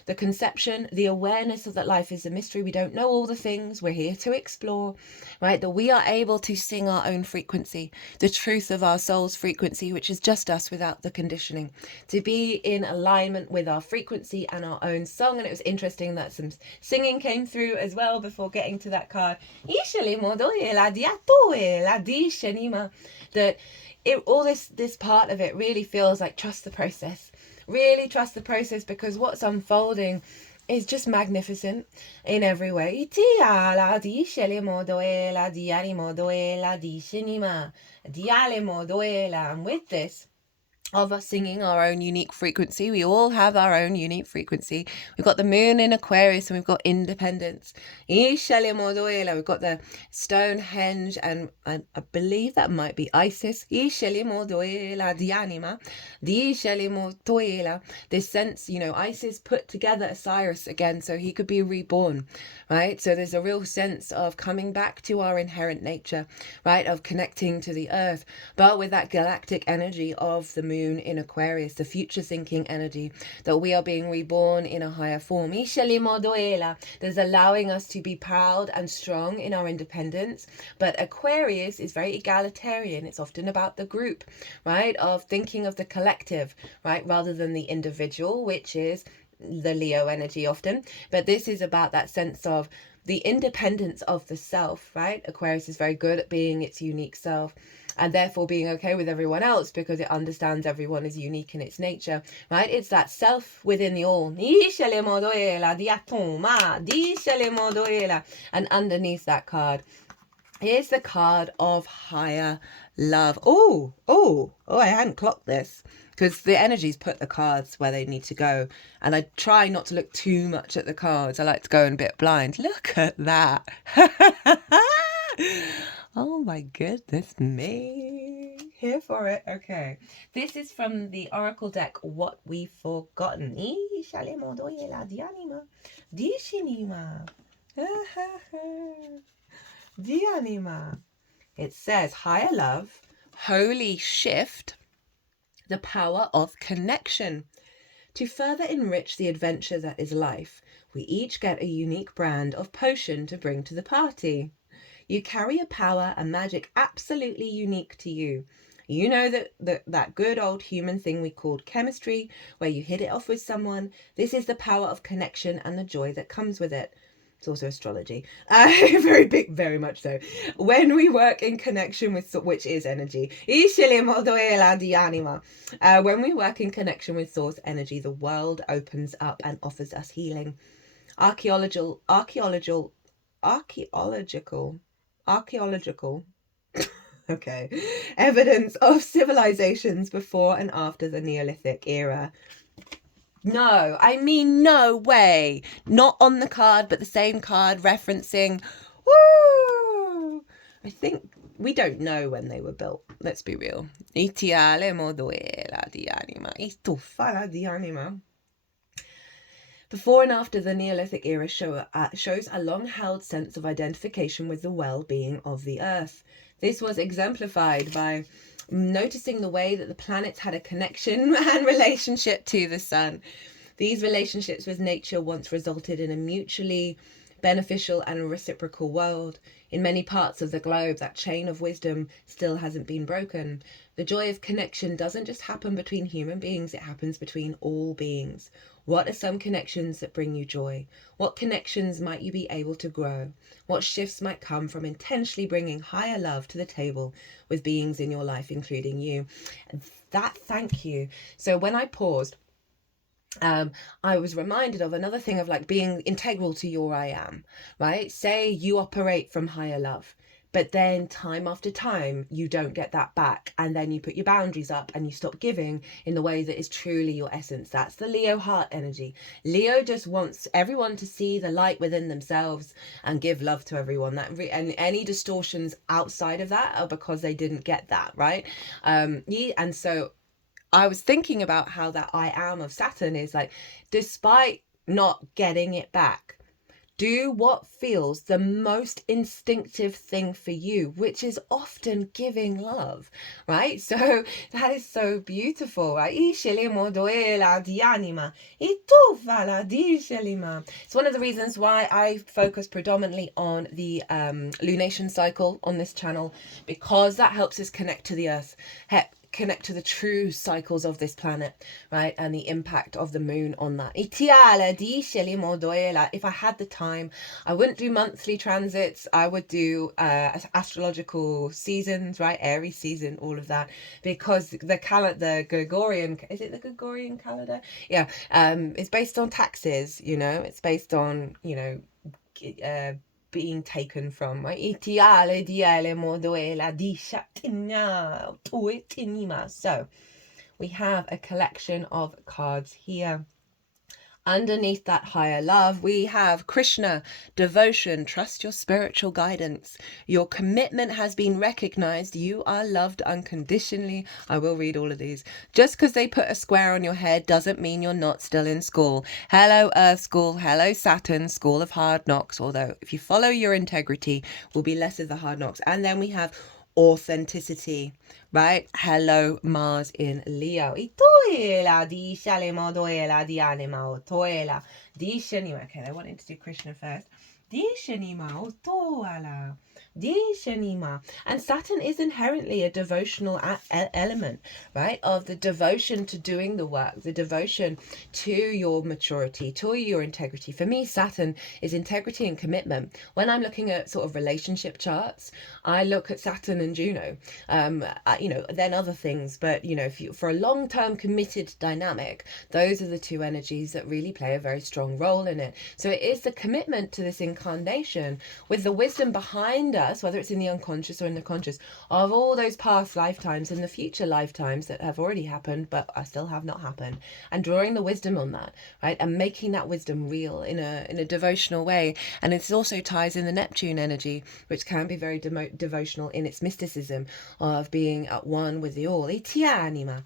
the conception, the awareness of that life is a mystery. We don't know all the things. We're here to explore, right? That we are able to sing our own frequency, the truth of our soul's frequency, which is just us without the conditioning, to be in alignment with our frequency and our own song. And it was interesting that some singing came through as well before getting to that card. That all this part of it really feels like trust the process. Really trust the process, because what's unfolding is just magnificent in every way. And with this, of us singing our own unique frequency. We all have our own unique frequency. We've got the moon in Aquarius and we've got independence. We've got the Stonehenge and I believe that might be Isis. This sense, Isis put together Osiris again so he could be reborn, right? So there's a real sense of coming back to our inherent nature, right? Of connecting to the earth, but with that galactic energy of the moon in Aquarius, the future thinking energy, that we are being reborn in a higher form. There's allowing us to be proud and strong in our independence. But Aquarius is very egalitarian. It's often about the group, right? Of thinking of the collective, right? Rather than the individual, which is the Leo energy often. But this is about that sense of the independence of the self, right? Aquarius is very good at being its unique self, and therefore being okay with everyone else because it understands everyone is unique in its nature, right? It's that self within the all. And underneath that card, here's the card of higher love. Oh, I hadn't clocked this, because the energies put the cards where they need to go. And I try not to look too much at the cards. I like to go in a bit blind. Look at that. Oh my goodness me. Here for it. Okay. This is from the Oracle deck, What We've Forgotten. It says, higher love, holy shift, the power of connection. To further enrich the adventure that is life, we each get a unique brand of potion to bring to the party. You carry a power and magic absolutely unique to you. You know that good old human thing we called chemistry, where you hit it off with someone. This is the power of connection and the joy that comes with it. It's also astrology. Very big, very much so. When we work in connection with, which is energy. When we work in connection with source energy, the world opens up and offers us healing. Archaeological okay, evidence of civilizations before and after the Neolithic era. No, I mean, no way. Not on the card, but the same card referencing. Woo! I think we don't know when they were built. Let's be real. Before and after the Neolithic era shows a long-held sense of identification with the well-being of the Earth. This was exemplified by noticing the way that the planets had a connection and relationship to the sun. These relationships with nature once resulted in a mutually beneficial and reciprocal world. In many parts of the globe, that chain of wisdom still hasn't been broken. The joy of connection doesn't just happen between human beings, it happens between all beings. What are some connections that bring you joy? What connections might you be able to grow? What shifts might come from intentionally bringing higher love to the table with beings in your life, including you? Thank you. So when I paused, I was reminded of another thing of like being integral to your I am, right? Say you operate from higher love. But then time after time, you don't get that back. And then you put your boundaries up and you stop giving in the way that is truly your essence. That's the Leo heart energy. Leo just wants everyone to see the light within themselves and give love to everyone. And any distortions outside of that are because they didn't get that, right? And so I was thinking about how that I am of Saturn is like, despite not getting it back, do what feels the most instinctive thing for you, which is often giving love, right? So that is so beautiful, right? It's one of the reasons why I focus predominantly on the lunation cycle on this channel, because that helps us connect to the earth, connect to the true cycles of this planet, right? And the impact of the moon on that. If I had the time, I wouldn't do monthly transits. I would do astrological seasons, right? Aries season, all of that, because the Gregorian, is it the Gregorian calendar? Yeah. It's based on taxes, you know, it's based on, you know, being taken from, right? So we have a collection of cards here. Underneath that higher love, we have Krishna, devotion, trust your spiritual guidance. Your commitment has been recognized. You are loved unconditionally. I will read all of these. Just because they put a square on your head doesn't mean you're not still in school. Hello, Earth School. Hello, Saturn, School of Hard Knocks. Although if you follow your integrity, will be less of the hard knocks. And then we have authenticity, right? Hello, Mars in Leo. Okay, they wanted to do Krishna first. And Saturn is inherently a devotional element, right? Of the devotion to doing the work, the devotion to your maturity, to your integrity. For me, Saturn is integrity and commitment. When I'm looking at sort of relationship charts, I look at Saturn and Juno, you know, then other things. But, you know, for a long-term committed dynamic, those are the two energies that really play a very strong role in it. So it is the commitment to this incarnation with the wisdom behind us, whether it's in the unconscious or in the conscious, of all those past lifetimes and the future lifetimes that have already happened but still have not happened, and drawing the wisdom on that, right, and making that wisdom real in a devotional way. And it also ties in the Neptune energy, which can be very devotional in its mysticism of being at one with the all. Tianima.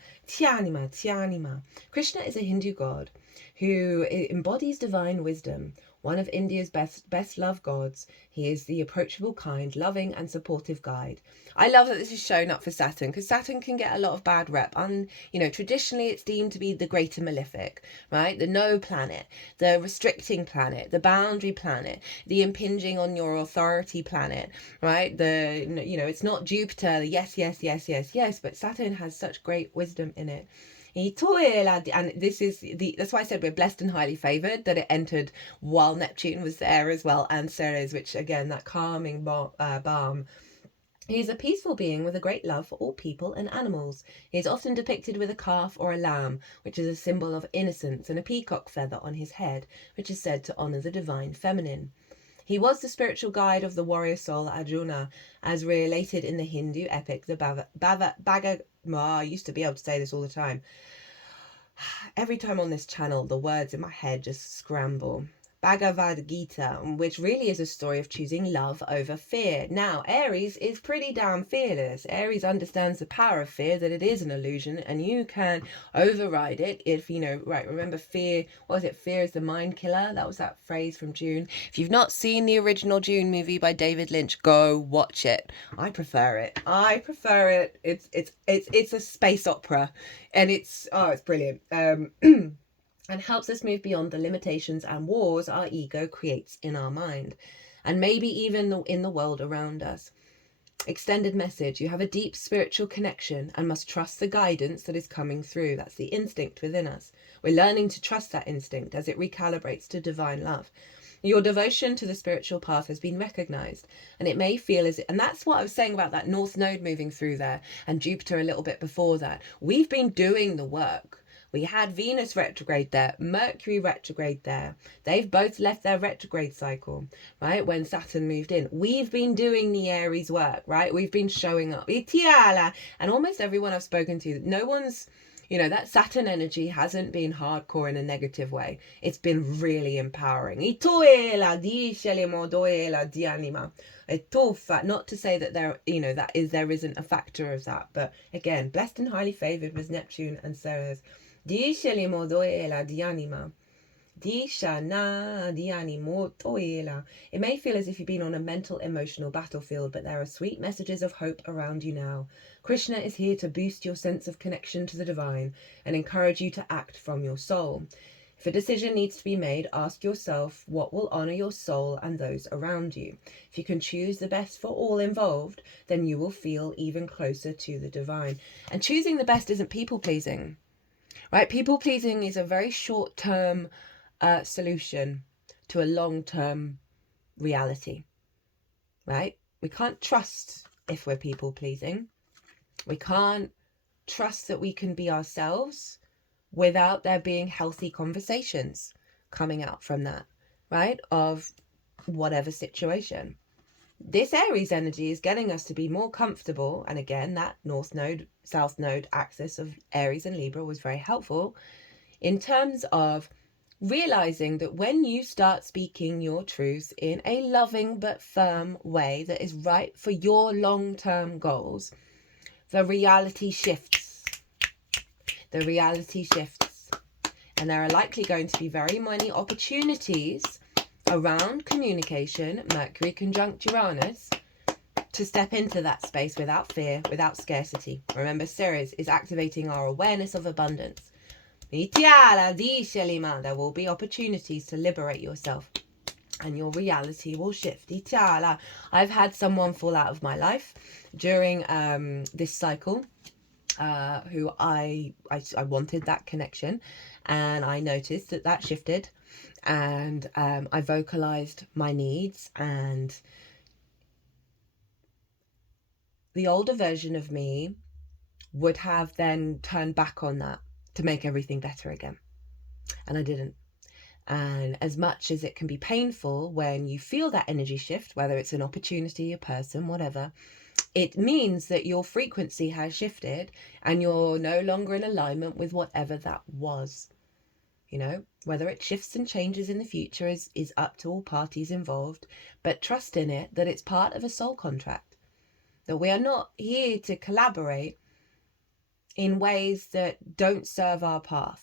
Krishna is a Hindu god who embodies divine wisdom, one of India's best loved gods. He is the approachable, kind, loving and supportive guide. I love that this is shown up for Saturn, because Saturn can get a lot of bad rep. And, you know, traditionally it's deemed to be the greater malefic, right? The no planet, the restricting planet, the boundary planet, the impinging on your authority planet, right? You know, it's not Jupiter, yes, but Saturn has such great wisdom in it. And this is that's why I said we're blessed and highly favored that it entered while Neptune was there as well, and Ceres, which again, that calming balm. He is a peaceful being with a great love for all people and animals. He is often depicted with a calf or a lamb, which is a symbol of innocence, and a peacock feather on his head, which is said to honor the divine feminine. He was the spiritual guide of the warrior soul Arjuna, as related in the Hindu epic, the Bhagavad. I used to be able to say this all the time. Every time on this channel, the words in my head just scramble. Bhagavad Gita, which really is a story of choosing love over fear. Now, Aries is pretty damn fearless. Aries understands the power of fear, that it is an illusion, and you can override it if, you know, right, remember fear, what was it? Fear is the mind killer. That was that phrase from June. If you've not seen the original June movie by David Lynch, go watch it. I prefer it. It's a space opera, and it's brilliant. And helps us move beyond the limitations and wars our ego creates in our mind, and maybe even in the world around us. Extended message: you have a deep spiritual connection and must trust the guidance that is coming through. That's the instinct within us. We're learning to trust that instinct as it recalibrates to divine love. Your devotion to the spiritual path has been recognized, and it may feel as, and that's what I was saying about that North Node moving through there, and Jupiter a little bit before that. We've been doing the work. We had Venus retrograde there, Mercury retrograde there. They've both left their retrograde cycle, right? When Saturn moved in. We've been doing the Aries work, right? We've been showing up. And almost everyone I've spoken to, no one's, you know, that Saturn energy hasn't been hardcore in a negative way. It's been really empowering. Not to say that there, you know, there isn't a factor of that, but again, blessed and highly favored was Neptune and Ceres. It may feel as if you've been on a mental, emotional battlefield, but there are sweet messages of hope around you now. Krishna is here to boost your sense of connection to the divine and encourage you to act from your soul. If a decision needs to be made, ask yourself what will honor your soul and those around you. If you can choose the best for all involved, then you will feel even closer to the divine. And choosing the best isn't people-pleasing, right? People-pleasing is a very short-term solution to a long-term reality, right? We can't trust if we're people-pleasing. We can't trust that we can be ourselves without there being healthy conversations coming out from that, right? Of whatever situation. This Aries energy is getting us to be more comfortable. And again, that North Node, South Node axis of Aries and Libra was very helpful in terms of realizing that when you start speaking your truth in a loving but firm way that is right for your long-term goals, the reality shifts. The reality shifts. And there are likely going to be very many opportunities around communication, Mercury conjunct Uranus, to step into that space without fear, without scarcity. Remember, Ceres is activating our awareness of abundance. There will be opportunities to liberate yourself and your reality will shift. I've had someone fall out of my life during this cycle who I wanted that connection, and I noticed that shifted, and I vocalized my needs, and the older version of me would have then turned back on that to make everything better again, and I didn't. And as much as it can be painful when you feel that energy shift, whether it's an opportunity, a person, whatever, it means that your frequency has shifted and you're no longer in alignment with whatever that was. You know, whether it shifts and changes in the future is up to all parties involved, but trust in it that it's part of a soul contract, that we are not here to collaborate in ways that don't serve our path.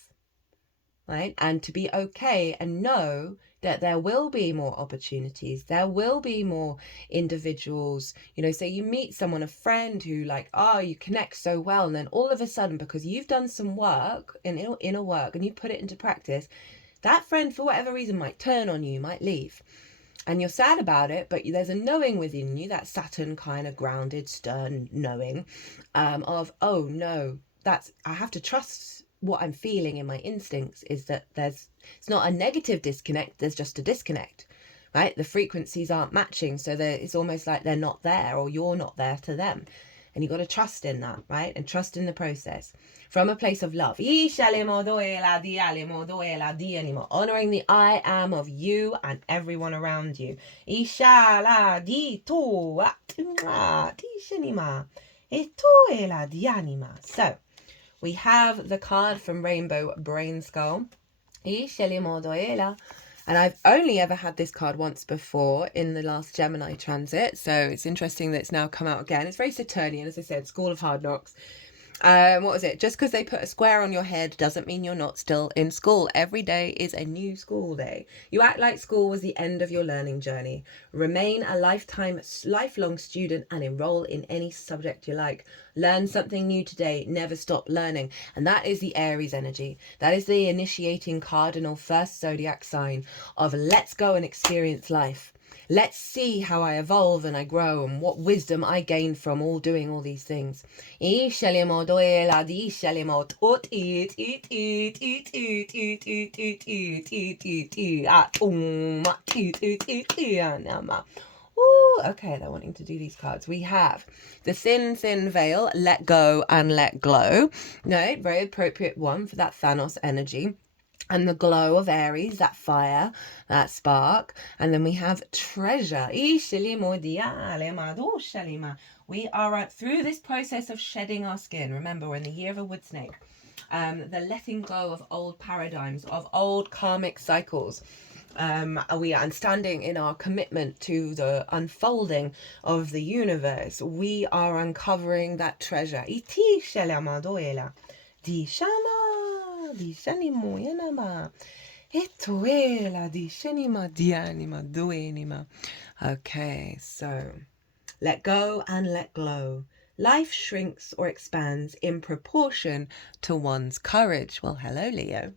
Right? And to be okay and know that there will be more opportunities, there will be more individuals, you know, say you meet someone, a friend who like, oh, you connect so well, and then all of a sudden, because you've done some work, inner work, and you put it into practice, that friend, for whatever reason, might turn on you, might leave. And you're sad about it, but there's a knowing within you, that Saturn kind of grounded, stern knowing of, oh no, I have to trust what I'm feeling in my instincts is that it's not a negative disconnect, there's just a disconnect, right? The frequencies aren't matching, so it's almost like they're not there or you're not there to them. And you've got to trust in that, right? And trust in the process from a place of love. Honoring the I am of you and everyone around you. So, we have the card from Rainbow Brainskull. And I've only ever had this card once before in the last Gemini transit. So it's interesting that it's now come out again. It's very Saturnian, as I said, School of Hard Knocks. What was it? Just because they put a square on your head doesn't mean you're not still in school. Every day is a new school day. You act like school was the end of your learning journey. Remain a lifelong student and enroll in any subject you like. Learn something new today. Never stop learning. And that is the Aries energy. That is the initiating cardinal first zodiac sign of let's go and experience life. Let's see how I evolve and I grow and what wisdom I gain from all doing all these things. okay, they're wanting to do these cards. We have the thin veil, let go and let glow. No, very appropriate one for that Thanos energy. And the glow of Aries, that fire, that spark. And then we have treasure. We are through this process of shedding our skin. Remember, we're in the year of a wood snake. The letting go of old paradigms, of old karmic cycles. We are standing in our commitment to the unfolding of the universe. We are uncovering that treasure. Okay, so let go and let glow. Life shrinks or expands in proportion to one's courage. Well, hello, Leo.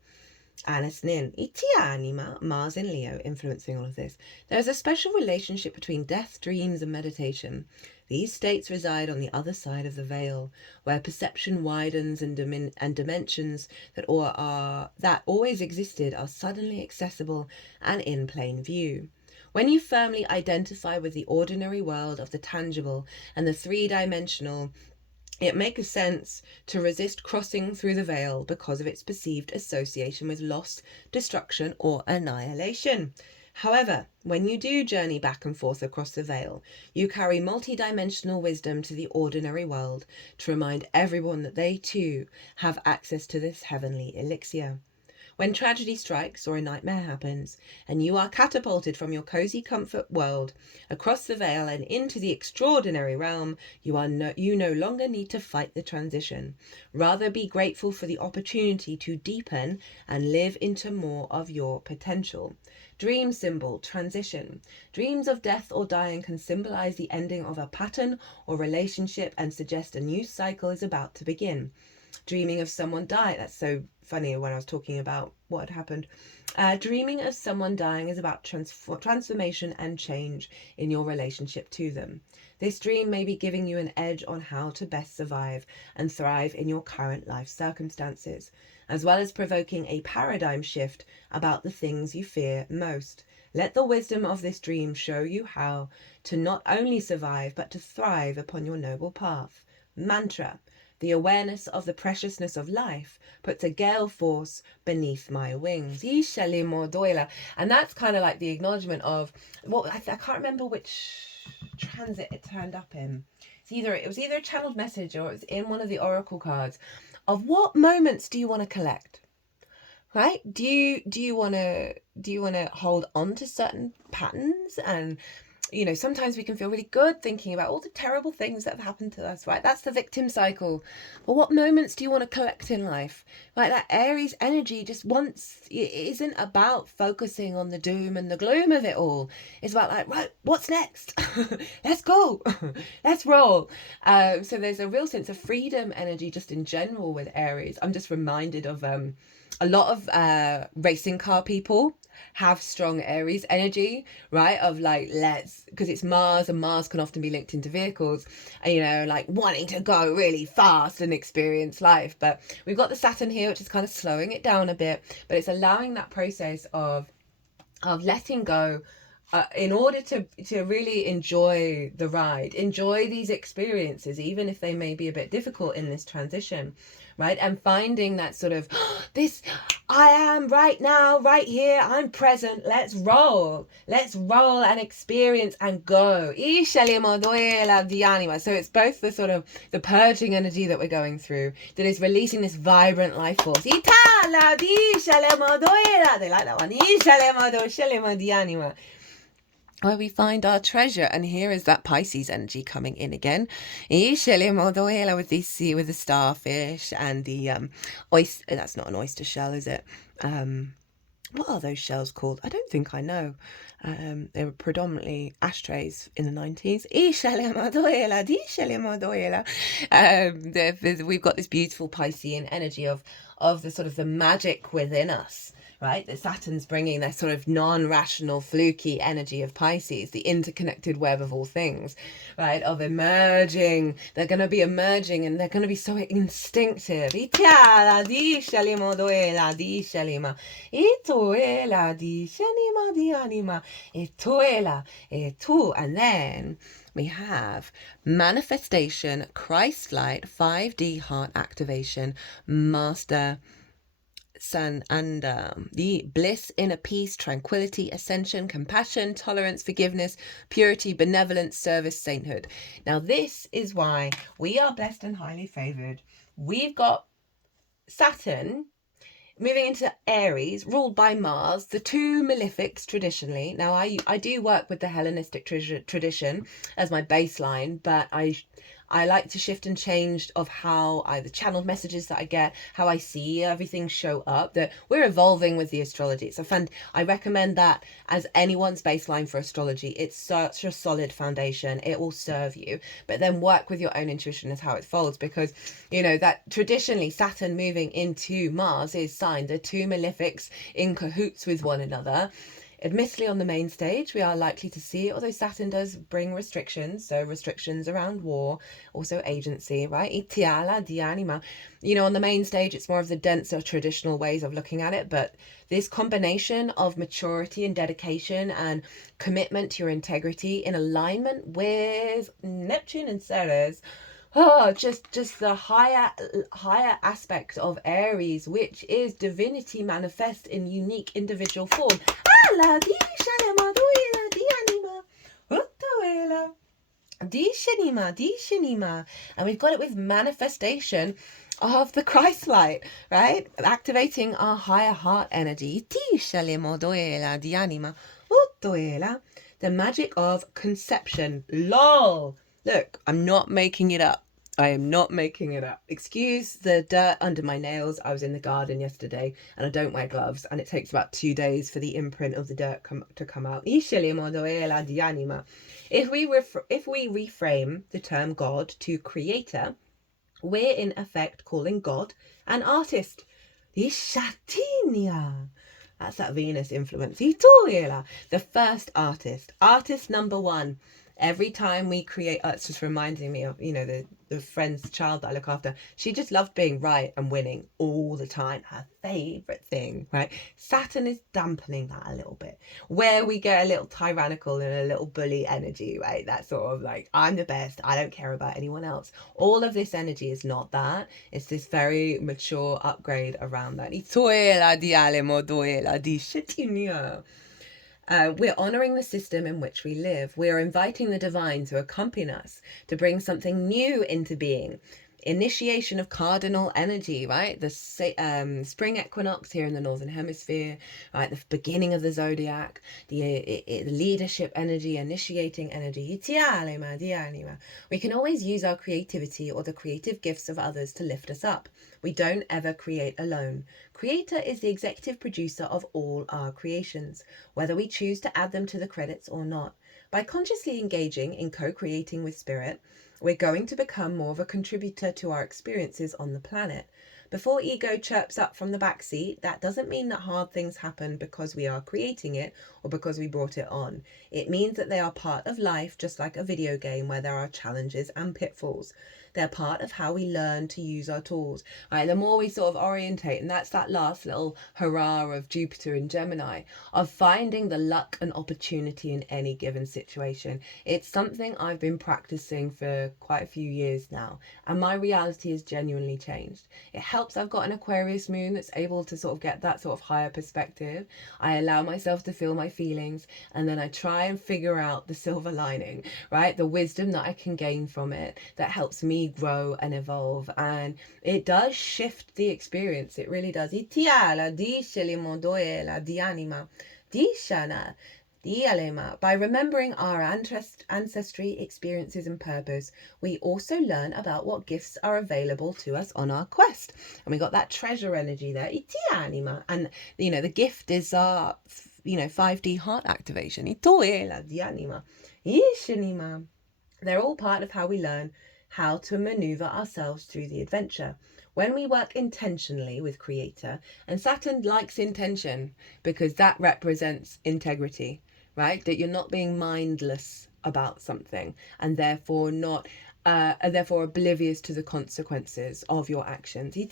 Nin, anima, Mars in Leo, influencing all of this. There is a special relationship between death, dreams, and meditation. These states reside on the other side of the veil, where perception widens and dimensions that always existed are suddenly accessible and in plain view. When you firmly identify with the ordinary world of the tangible and the three-dimensional, it makes sense to resist crossing through the veil because of its perceived association with loss, destruction, or annihilation. However, when you do journey back and forth across the veil, you carry multi-dimensional wisdom to the ordinary world to remind everyone that they too have access to this heavenly elixir. When tragedy strikes or a nightmare happens, and you are catapulted from your cozy comfort world across the veil and into the extraordinary realm, you no longer need to fight the transition. Rather, be grateful for the opportunity to deepen and live into more of your potential. Dream symbol, transition. Dreams of death or dying can symbolize the ending of a pattern or relationship and suggest a new cycle is about to begin. Dreaming of someone dying, that's so funny when I was talking about what had happened. Dreaming of someone dying is about transformation and change in your relationship to them. This dream may be giving you an edge on how to best survive and thrive in your current life circumstances, as well as provoking a paradigm shift about the things you fear most. Let the wisdom of this dream show you how to not only survive, but to thrive upon your noble path. Mantra. The awareness of the preciousness of life puts a gale force beneath my wings. And that's kind of like the acknowledgement of, well, I can't remember which transit it turned up in. It was either a channeled message or it was in one of the oracle cards of what moments do you want to collect? Right? Do you want to hold on to certain patterns? And sometimes we can feel really good thinking about all the terrible things that have happened to us, right? That's the victim cycle. But what moments do you want to collect in life? Like that Aries energy it isn't about focusing on the doom and the gloom of it all. It's about like, right, what's next? Let's go. Let's roll. So there's a real sense of freedom energy just in general with Aries. I'm just reminded of a lot of racing car people have strong Aries energy, right? Of like, because it's Mars, and Mars can often be linked into vehicles, like wanting to go really fast and experience life. But we've got the Saturn here, which is kind of slowing it down a bit, but it's allowing that process of letting go in order to really enjoy the ride, enjoy these experiences, even if they may be a bit difficult in this transition, right? And finding that sort of, I am right now, right here, I'm present, let's roll and experience and go. So it's both the sort of the purging energy that we're going through that is releasing this vibrant life force. They like that one. Where we find our treasure, and here is that Pisces energy coming in again. With the starfish and the oyster. That's not an oyster shell, is it? What are those shells called? I don't think I know. They were predominantly ashtrays in the 90s. We've got this beautiful Piscean energy of the sort of the magic within us, right? That Saturn's bringing that sort of non-rational, fluky energy of Pisces, the interconnected web of all things, right? Of emerging. They're going to be emerging and they're going to be so instinctive. Itiala di shalima doela di shalima. Itoela di shalima di anima. Itoela etu. And then we have manifestation, Christ light, 5D heart activation, master San and the bliss, inner peace, tranquility, ascension, compassion, tolerance, forgiveness, purity, benevolence, service, sainthood. Now this is why we are blessed and highly favored. We've got Saturn moving into Aries, ruled by Mars, the two malefics traditionally. Now I do work with the Hellenistic tradition as my baseline, but I like to shift and change of how the channeled messages that I get, how I see everything show up, that we're evolving with the astrology. So I recommend that as anyone's baseline for astrology. It's such a solid foundation. It will serve you, but then work with your own intuition as how it folds, because, you know, that traditionally Saturn moving into Mars is signed, the two malefics in cahoots with one another. Admittedly, on the main stage, we are likely to see, although Saturn does bring restrictions, so restrictions around war, also agency, right? Itiala di anima. You know, on the main stage, it's more of the denser traditional ways of looking at it, but this combination of maturity and dedication and commitment to your integrity in alignment with Neptune and Ceres, just the higher aspect of Aries, which is divinity manifest in unique individual form. And we've got it with manifestation of the Christ light, right? Activating our higher heart energy. The magic of conception. Lol. Look, I'm not making it up. I am not making it up. Excuse the dirt under my nails. I was in the garden yesterday and I don't wear gloves, and it takes about 2 days for the imprint of the dirt to come out. If we reframe the term God to creator, we're in effect calling God an artist. That's that Venus influence. The first artist. Artist number one. Every time we create, it's just reminding me of, you know, the friend's child that I look after. She just loved being right and winning all the time. Her favourite thing, right? Saturn is dampening that a little bit, where we get a little tyrannical and a little bully energy, right? That sort of like, I'm the best, I don't care about anyone else. All of this energy is not that. It's this very mature upgrade around that. We're honouring the system in which we live. We're inviting the divine to accompany us, to bring something new into being. Initiation of cardinal energy, right? The spring equinox here in the Northern Hemisphere, right? The beginning of the zodiac, the leadership energy, initiating energy. We can always use our creativity or the creative gifts of others to lift us up. We don't ever create alone. Creator is the executive producer of all our creations, whether we choose to add them to the credits or not. By consciously engaging in co-creating with spirit, we're going to become more of a contributor to our experiences on the planet. Before ego chirps up from the back seat, that doesn't mean that hard things happen because we are creating it or because we brought it on. It means that they are part of life, just like a video game where there are challenges and pitfalls. They're part of how we learn to use our tools. Right? The more we sort of orientate, and that's that last little hurrah of Jupiter in Gemini, of finding the luck and opportunity in any given situation. It's something I've been practicing for quite a few years now, and my reality has genuinely changed. It helps I've got an Aquarius moon that's able to sort of get that sort of higher perspective. I allow myself to feel my feelings, and then I try and figure out the silver lining, right? The wisdom that I can gain from it that helps me grow and evolve, and it does shift the experience. It really does. By remembering our ancestry, experiences and purpose, we also learn about what gifts are available to us on our quest. And we got that treasure energy there. And, you know, the gift is our, 5D heart activation. They're all part of how we learn, how to maneuver ourselves through the adventure. When we work intentionally with Creator, and Saturn likes intention because that represents integrity, right? That you're not being mindless about something and therefore not therefore oblivious to the consequences of your actions. We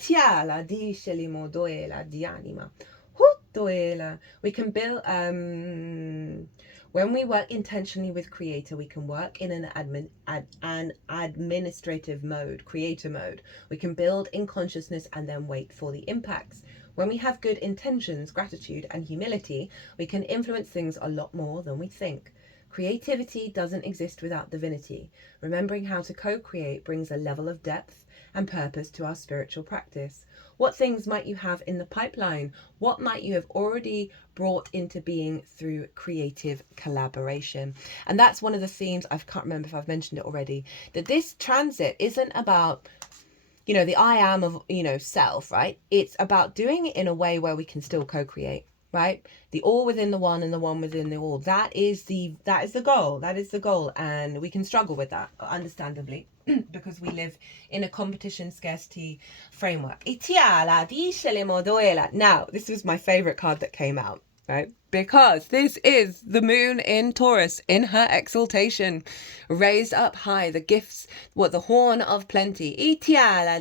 can build when we work intentionally with Creator, we can work in an administrative mode, creator mode. We can build in consciousness and then wait for the impacts. When we have good intentions, gratitude, and humility, we can influence things a lot more than we think. Creativity doesn't exist without divinity. Remembering how to co-create brings a level of depth and purpose to our spiritual practice. What things might you have in the pipeline? What might you have already brought into being through creative collaboration? And that's one of the themes, I can't remember if I've mentioned it already, that this transit isn't about, you know, the I am of, you know, self, right? It's about doing it in a way where we can still co-create, right? The all within the one and the one within the all. That is the goal. That is the goal. And we can struggle with that, understandably, because we live in a competition scarcity framework. Now, this was my favorite card that came out, right? Because this is the moon in Taurus in her exaltation, raised up high, the gifts, what, the horn of plenty,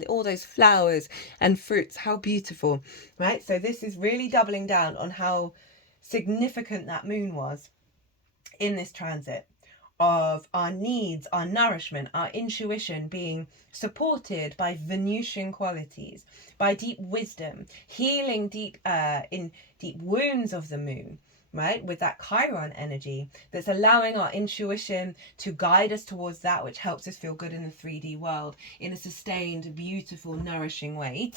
all those flowers and fruits, how beautiful, right? So this is really doubling down on how significant that moon was in this transit, of our needs, our nourishment, our intuition being supported by Venusian qualities, by deep wisdom, healing deep wounds of the moon, right? With that Chiron energy that's allowing our intuition to guide us towards that which helps us feel good in the 3D world in a sustained, beautiful, nourishing way.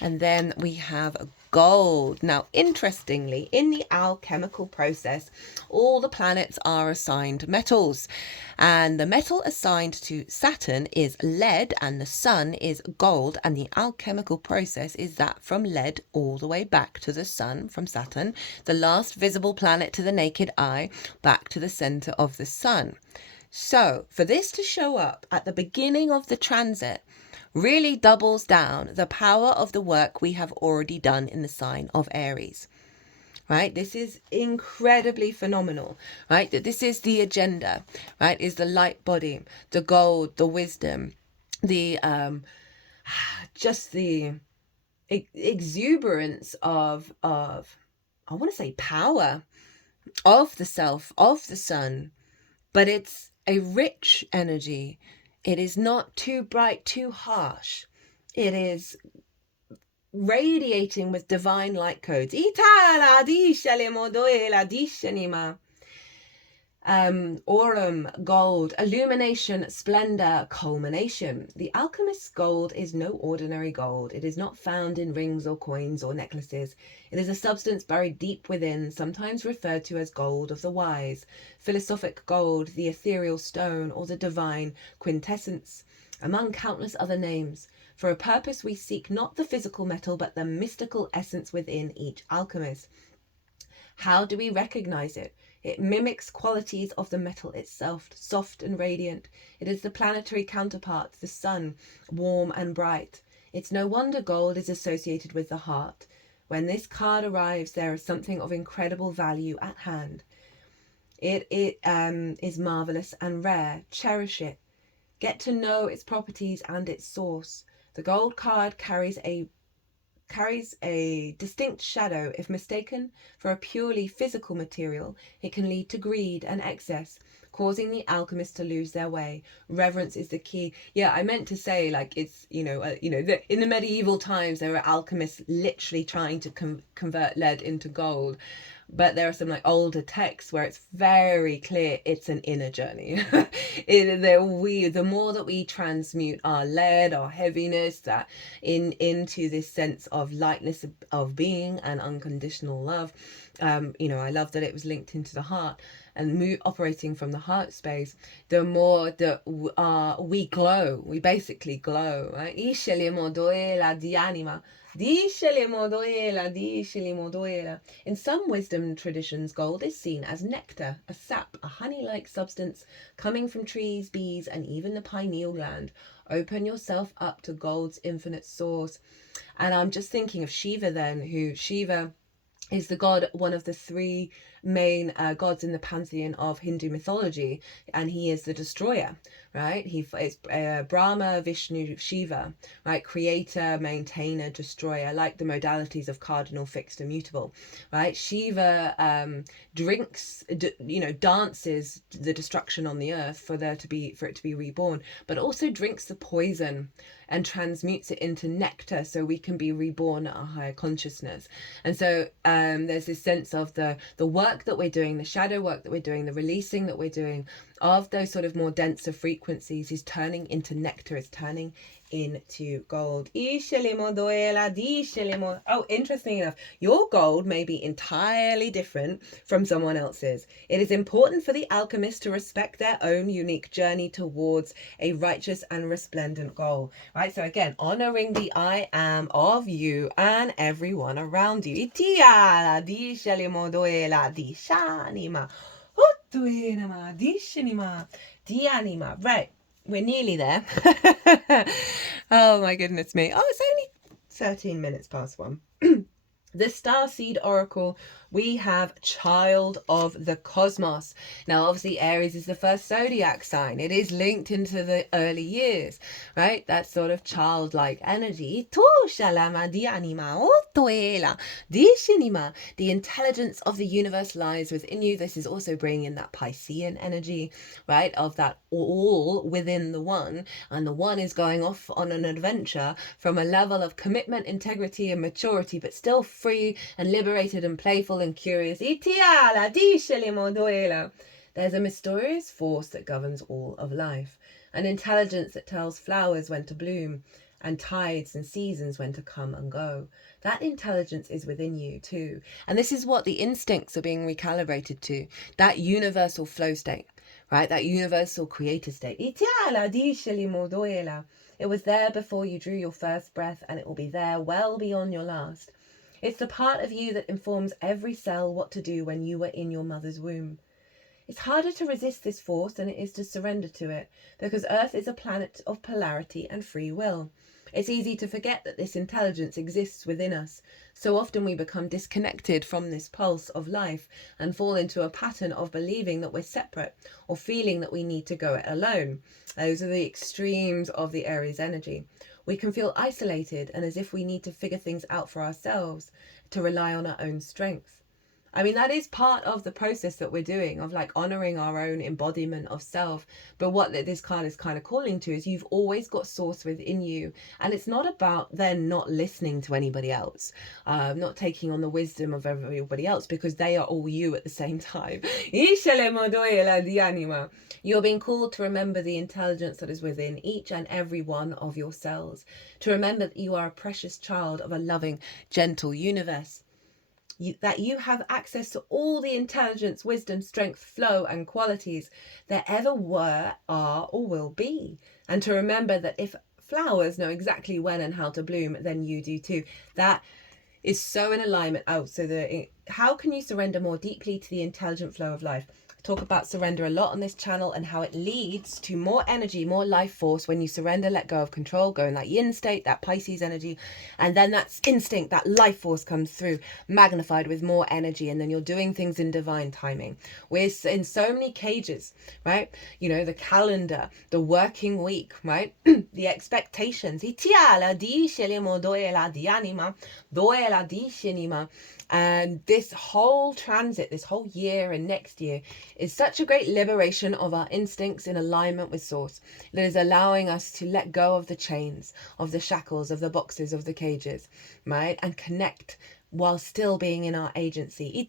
And then we have gold. Now, interestingly, in the alchemical process, all the planets are assigned metals, and the metal assigned to Saturn is lead and the sun is gold, and the alchemical process is that from lead all the way back to the sun from Saturn, the last visible planet to the naked eye, back to the center of the sun. So for this to show up at the beginning of the transit really doubles down the power of the work we have already done in the sign of Aries, right? This is incredibly phenomenal, right? That this is the agenda, right? Is the light body, the gold, the wisdom, the just the exuberance of I want to say power of the self, of the sun, but it's a rich energy. It is not too bright, too harsh. It is radiating with divine light codes. Aurum, gold, illumination, splendor, culmination. The alchemist's gold is no ordinary gold. It is not found in rings or coins or necklaces. It is a substance buried deep within, sometimes referred to as gold of the wise, philosophic gold, the ethereal stone, or the divine quintessence, among countless other names. For a purpose we seek not the physical metal, but the mystical essence within each alchemist. How do we recognize it? It mimics qualities of the metal itself, soft and radiant. It is the planetary counterpart, the sun, warm and bright. It's no wonder gold is associated with the heart. When this card arrives, there is something of incredible value at hand. It is marvelous and rare. Cherish it. Get to know its properties and its source. The gold card carries a distinct shadow. If mistaken for a purely physical material, it can lead to greed and excess, causing the alchemists to lose their way. Reverence is the key. Yeah, I meant to say, like, it's, in the medieval times, there were alchemists literally trying to convert lead into gold. But there are some older texts where it's very clear it's an inner journey. The more that we transmute our lead, our heaviness, that into this sense of lightness of being and unconditional love. I love that it was linked into the heart and operating from the heart space. The more that we glow, we basically glow, right? In some wisdom traditions, gold is seen as nectar, a sap, a honey-like substance coming from trees, bees, and even the pineal gland. Open yourself up to gold's infinite source. And I'm just thinking of Shiva then, who Shiva is the god, one of the three main gods in the pantheon of Hindu mythology, and he is the destroyer, right? It's Brahma, Vishnu, Shiva, right? Creator, maintainer, destroyer, like the modalities of cardinal, fixed, immutable, right? Shiva dances the destruction on the earth for it to be reborn, but also drinks the poison and transmutes it into nectar so we can be reborn at a higher consciousness. And so there's this sense of the work that we're doing, the shadow work that we're doing, the releasing that we're doing of those sort of more denser frequencies is turning into nectar, is turning into gold. Oh, interesting enough, your gold may be entirely different from someone else's. It is important for the alchemist to respect their own unique journey towards a righteous and resplendent goal. Right, so again, honoring the I am of you and everyone around you. Right, we're nearly there. Oh my goodness me. Oh, it's only 13 minutes past 1. The Starseed Oracle, we have Child of the Cosmos. Now, obviously, Aries is the first zodiac sign. It is linked into the early years, right? That sort of childlike energy. The intelligence of the universe lies within you. This is also bringing in that Piscean energy, right? Of that all within the one. And the one is going off on an adventure from a level of commitment, integrity, and maturity, but still free and liberated and playful and curious. There's a mysterious force that governs all of life, an intelligence that tells flowers when to bloom and tides and seasons when to come and go. That intelligence is within you too. And this is what the instincts are being recalibrated to, that universal flow state, right? That universal creator state. It was there before you drew your first breath, and it will be there well beyond your last. It's the part of you that informs every cell what to do when you were in your mother's womb. It's harder to resist this force than it is to surrender to it, because Earth is a planet of polarity and free will. It's easy to forget that this intelligence exists within us. So often we become disconnected from this pulse of life and fall into a pattern of believing that we're separate or feeling that we need to go it alone. Those are the extremes of the Aries energy. We can feel isolated and as if we need to figure things out for ourselves, to rely on our own strength. I mean, that is part of the process that we're doing of like honoring our own embodiment of self. But what this card is kind of calling to is you've always got source within you. And it's not about then not listening to anybody else, not taking on the wisdom of everybody else, because they are all you at the same time. You're being called to remember the intelligence that is within each and every one of your cells. To remember that you are a precious child of a loving, gentle universe. That you have access to all the intelligence, wisdom, strength, flow, and qualities there ever were, are, or will be. And to remember that if flowers know exactly when and how to bloom, then you do too. That is so in alignment. Oh, so how can you surrender more deeply to the intelligent flow of life? Talk about surrender a lot on this channel and how it leads to more energy, more life force when you surrender, let go of control, go in that yin state, that Pisces energy, and then that instinct, that life force comes through magnified with more energy, and then you're doing things in divine timing. We're in so many cages, right? You know, the calendar, the working week, right? The expectations. And this whole transit, this whole year and next year is such a great liberation of our instincts in alignment with source that is allowing us to let go of the chains, of the shackles, of the boxes, of the cages, right? And connect while still being in our agency.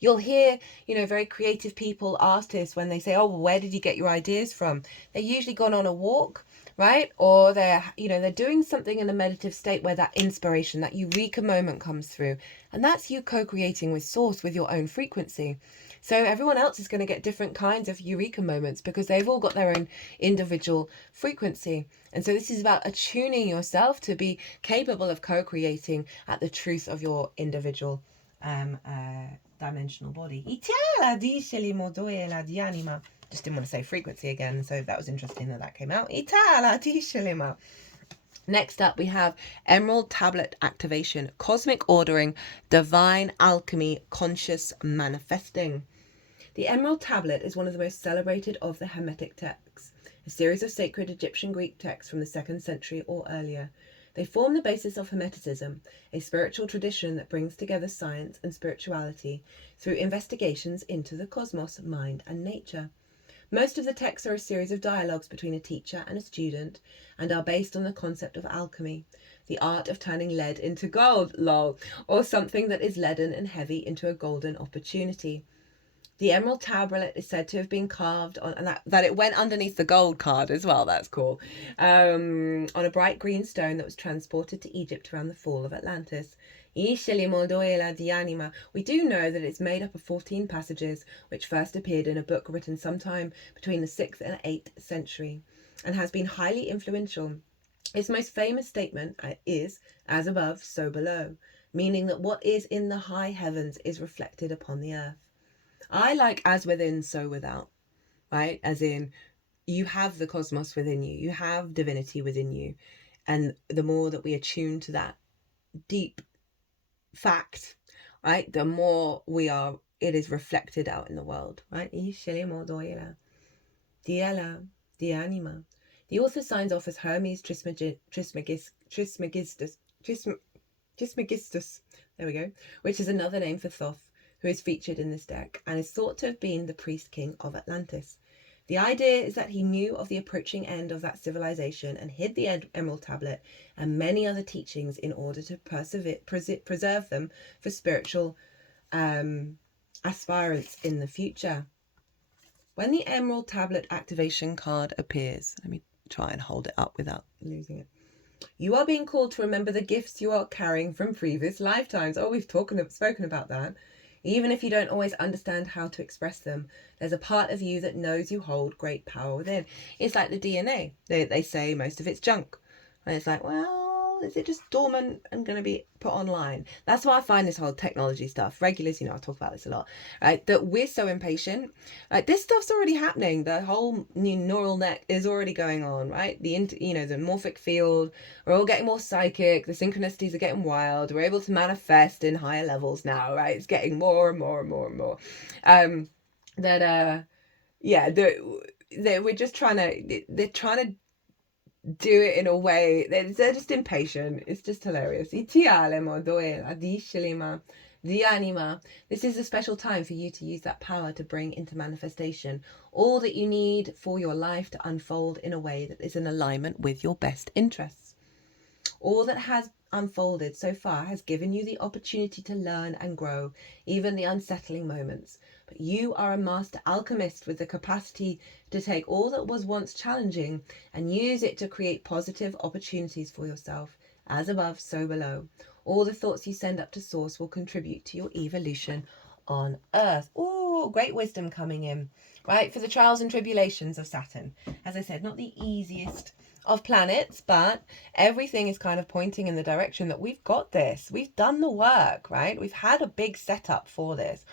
You'll hear, very creative people, artists, when they say, oh, well, where did you get your ideas from? They're usually gone on a walk, right? Or they're doing something in a meditative state where that inspiration, that eureka moment comes through. And that's you co-creating with source, with your own frequency. So everyone else is going to get different kinds of eureka moments because they've all got their own individual frequency. And so this is about attuning yourself to be capable of co-creating at the truth of your individual dimensional body. Just didn't want to say frequency again, so that was interesting that came out. Next up, we have Emerald Tablet Activation, Cosmic Ordering, Divine Alchemy, Conscious Manifesting. The Emerald Tablet is one of the most celebrated of the Hermetic texts, a series of sacred Egyptian Greek texts from the 2nd century or earlier. They form the basis of Hermeticism, a spiritual tradition that brings together science and spirituality through investigations into the cosmos, mind, and nature. Most of the texts are a series of dialogues between a teacher and a student and are based on the concept of alchemy, the art of turning lead into gold, lol, or something that is leaden and heavy into a golden opportunity. The Emerald Tablet is said to have been carved on, and that it went underneath the gold card as well, that's cool, on a bright green stone that was transported to Egypt around the fall of Atlantis. We do know that it's made up of 14 passages, which first appeared in a book written sometime between the 6th and 8th century, and has been highly influential. Its most famous statement is, as above, so below, meaning that what is in the high heavens is reflected upon the earth. I like as within, so without, right? As in, you have the cosmos within you, you have divinity within you, and the more that we attune to that deep fact, right, the more it is reflected out in the world, right? The author signs off as Hermes Trismegistus, there we go, which is another name for Thoth, who is featured in this deck and is thought to have been the priest king of Atlantis. The idea is that he knew of the approaching end of that civilization and hid the Emerald Tablet and many other teachings in order to preserve them for spiritual aspirants in the future. When the Emerald Tablet activation card appears, let me try and hold it up without losing it. You are being called to remember the gifts you are carrying from previous lifetimes. Oh, we've spoken about that. Even if you don't always understand how to express them, there's a part of you that knows you hold great power within. It's like the DNA. They say most of it's junk. And it's like, well, is it just dormant and going to be put online? That's why I find this whole technology stuff, regulars, I talk about this a lot, right? That we're so impatient. Like, this stuff's already happening. The whole new neural net is already going on, right? The morphic field, we're all getting more psychic. The synchronicities are getting wild. We're able to manifest in higher levels now, right? It's getting more and more and more and more. We're just they're trying to do it in a way, they're just impatient. It's just hilarious. This is a special time for you to use that power to bring into manifestation all that you need for your life to unfold in a way that is in alignment with your best interests. All that has unfolded so far has given you the opportunity to learn and grow, even the unsettling moments. But you are a master alchemist with the capacity to take all that was once challenging and use it to create positive opportunities for yourself. As above, so below. All the thoughts you send up to source will contribute to your evolution on Earth. Oh, great wisdom coming in, right? For the trials and tribulations of Saturn. As I said, not the easiest of planets, but everything is kind of pointing in the direction that we've got this. We've done the work, right? We've had a big setup for this.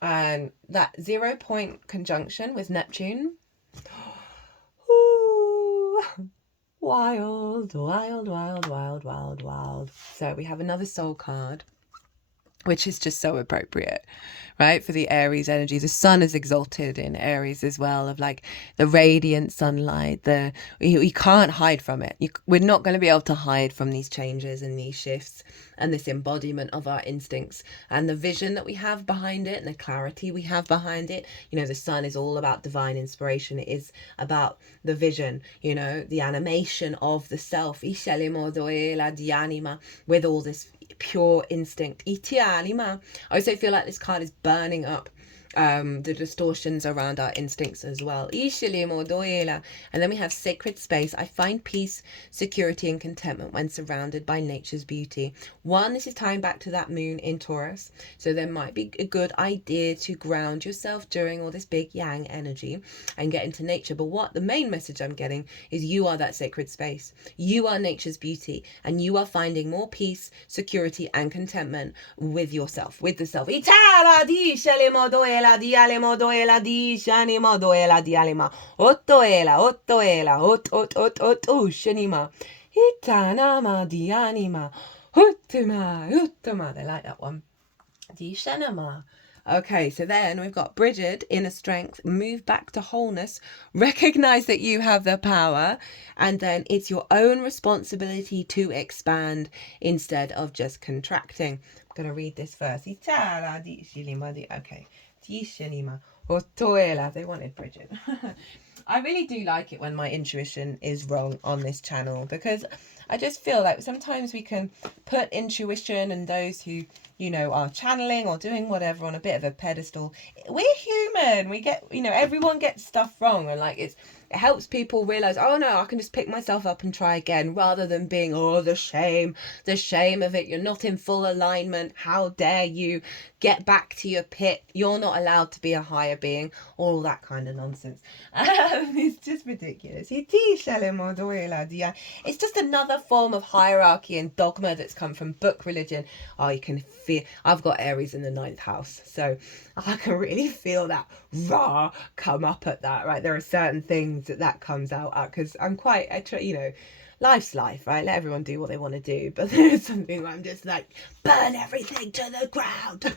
And that 0 point conjunction with Neptune. Ooh, wild, wild, wild, wild, wild, wild. So we have another soul card, which is just so appropriate, right? For the Aries energy. The sun is exalted in Aries as well, of like the radiant sunlight. We can't hide from it. We're not going to be able to hide from these changes and these shifts and this embodiment of our instincts and the vision that we have behind it and the clarity we have behind it. The sun is all about divine inspiration. It is about the vision, the animation of the self, with all this pure instinct. I also feel like this card is burning up the distortions around our instincts as well. And then we have sacred space. I find peace, security, and contentment when surrounded by nature's beauty. One, this is tying back to that moon in Taurus. So there might be a good idea to ground yourself during all this big yang energy and get into nature. But what the main message I'm getting is you are that sacred space. You are nature's beauty, and you are finding more peace, security, and contentment with yourself, with the self. They like that one. Okay, so then we've got Bridget, inner strength, move back to wholeness, recognize that you have the power, and then it's your own responsibility to expand instead of just contracting. I'm going to read this first. Okay. They wanted Bridget. I really do like it when my intuition is wrong on this channel, because I just feel like sometimes we can put intuition and those who, you know, are channeling or doing whatever on a bit of a pedestal. We're human. We get, you know, everyone gets stuff wrong, and like it helps people realize, oh no, I can just pick myself up and try again, rather than being, oh, the shame of it. You're not in full alignment. How dare you? Get back to your pit. You're not allowed to be a higher being. All that kind of nonsense. It's just ridiculous. It's just another form of hierarchy and dogma that's come from book religion. Oh, you can feel, I've got Aries in the 9th house, so I can really feel that raw come up at that, right? There are certain things that comes out at, because I'm quite, you know, life's life, right? Let everyone do what they want to do, but there's something where I'm just like, burn everything to the ground.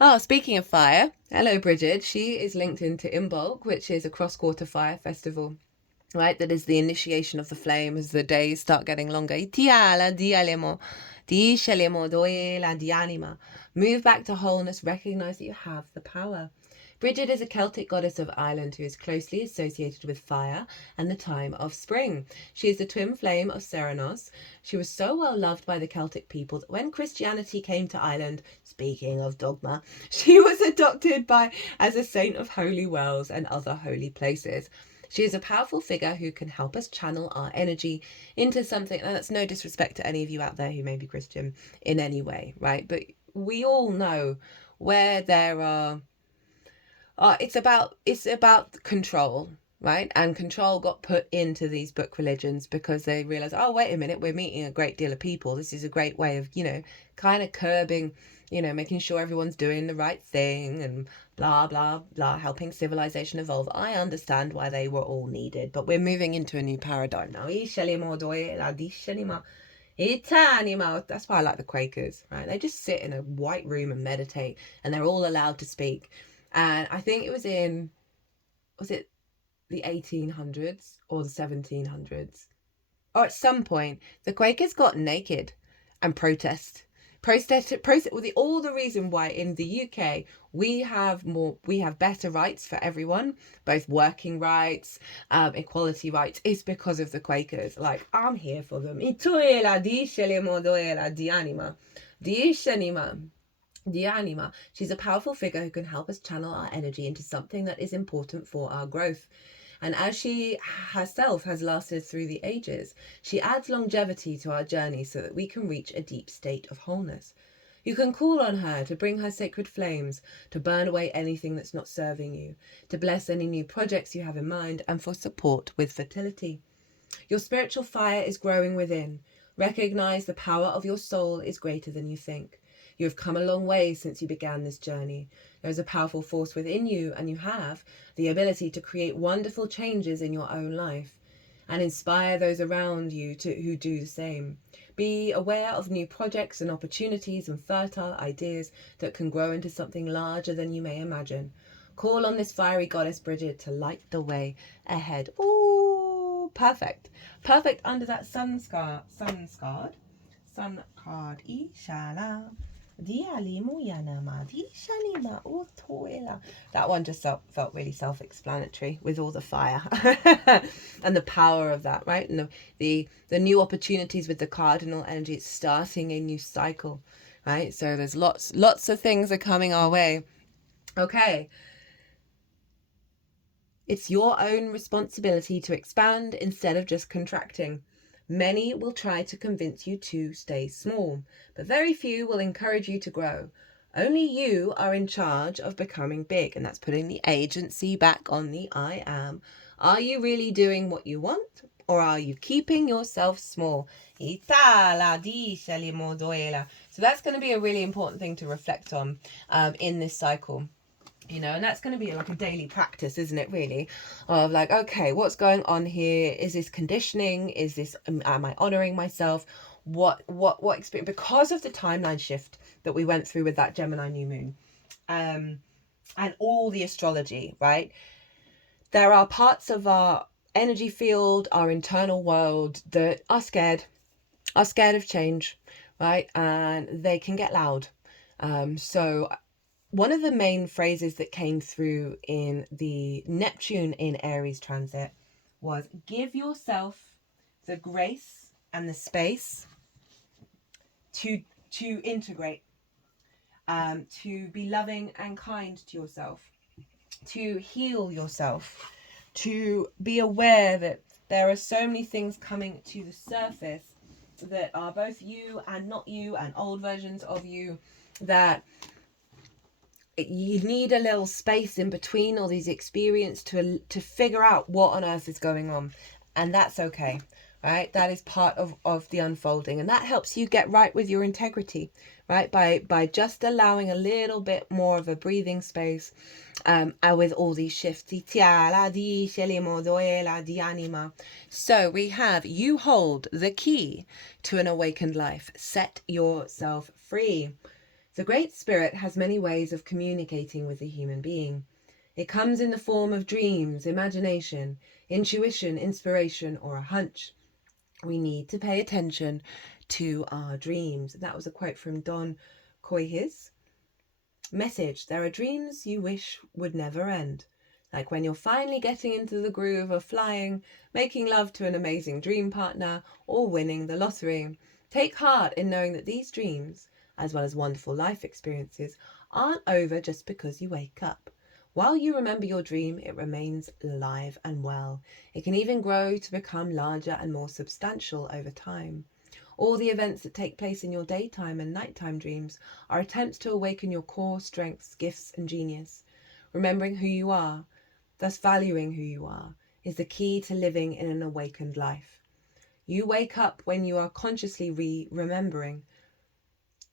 Oh, speaking of fire, hello Bridget. She is linked into Imbolc, which is a cross-quarter fire festival, right? That is the initiation of the flame as the days start getting longer. Move back to wholeness, recognize that you have the power. Bridget is a Celtic goddess of Ireland who is closely associated with fire and the time of spring. She is the twin flame of Serenos. She was so well loved by the Celtic people that when Christianity came to Ireland, speaking of dogma, she was adopted as a saint of holy wells and other holy places. She is a powerful figure who can help us channel our energy into something, and that's no disrespect to any of you out there who may be Christian in any way, right? But we all know where there are... it's about control, right? And control got put into these book religions because they realized, oh, wait a minute, we're meeting a great deal of people. This is a great way of, you know, kind of curbing, you know, making sure everyone's doing the right thing and blah, blah, blah, helping civilization evolve. I understand why they were all needed, but we're moving into a new paradigm now. That's why I like the Quakers, right? They just sit in a white room and meditate, and they're all allowed to speak. And I think it was it the 1800s or the 1700s? Or at some point, the Quakers got naked and protested. All the reason why in the UK we have better rights for everyone, both working rights, equality rights, is because of the Quakers. Like, I'm here for them. The anima. She's a powerful figure who can help us channel our energy into something that is important for our growth. And as she herself has lasted through the ages, she adds longevity to our journey so that we can reach a deep state of wholeness. You can call on her to bring her sacred flames, to burn away anything that's not serving you, to bless any new projects you have in mind, and for support with fertility. Your spiritual fire is growing within. Recognize the power of your soul is greater than you think. You have come a long way since you began this journey. There is a powerful force within you, and you have the ability to create wonderful changes in your own life and inspire those around you who do the same. Be aware of new projects and opportunities and fertile ideas that can grow into something larger than you may imagine. Call on this fiery goddess Bridget to light the way ahead. Ooh, perfect. Perfect under that sun card. Ishala. That one just felt really self-explanatory with all the fire and the power of that, right? And the new opportunities with the cardinal energy. It's starting a new cycle, right? So there's lots of things are coming our way. Okay. It's your own responsibility to expand instead of just contracting. Many will try to convince you to stay small, but very few will encourage you to grow. Only you are in charge of becoming big, and that's putting the agency back on the I am. Are you really doing what you want, or are you keeping yourself small? So that's going to be a really important thing to reflect on in this cycle. You know, and that's going to be like a daily practice, isn't it, really, of like, okay, what's going on here? Is this conditioning? Is this, am I honoring myself? What experience, because of the timeline shift that we went through with that Gemini new moon, and all the astrology, right? There are parts of our energy field, our internal world, that are scared of change, right? And they can get loud. So one of the main phrases that came through in the Neptune in Aries transit was, give yourself the grace and the space to integrate, to be loving and kind to yourself, to heal yourself, to be aware that there are so many things coming to the surface that are both you and not you, and old versions of you, that you need a little space in between all these experiences to figure out what on earth is going on. And that's okay, right? That is part of the unfolding, and that helps you get right with your integrity, right? By just allowing a little bit more of a breathing space with all these shifts. So we have, you hold the key to an awakened life. Set yourself free. The Great Spirit has many ways of communicating with the human being. It comes in the form of dreams, imagination, intuition, inspiration, or a hunch. We need to pay attention to our dreams. That was a quote from Don Coyhis. Message: there are dreams you wish would never end. Like when you're finally getting into the groove of flying, making love to an amazing dream partner, or winning the lottery. Take heart in knowing that these dreams, as well as wonderful life experiences, aren't over just because you wake up. While you remember your dream, it remains alive and well. It can even grow to become larger and more substantial over time. All the events that take place in your daytime and nighttime dreams are attempts to awaken your core strengths, gifts, and genius. Remembering who you are, thus valuing who you are, is the key to living in an awakened life. You wake up when you are consciously remembering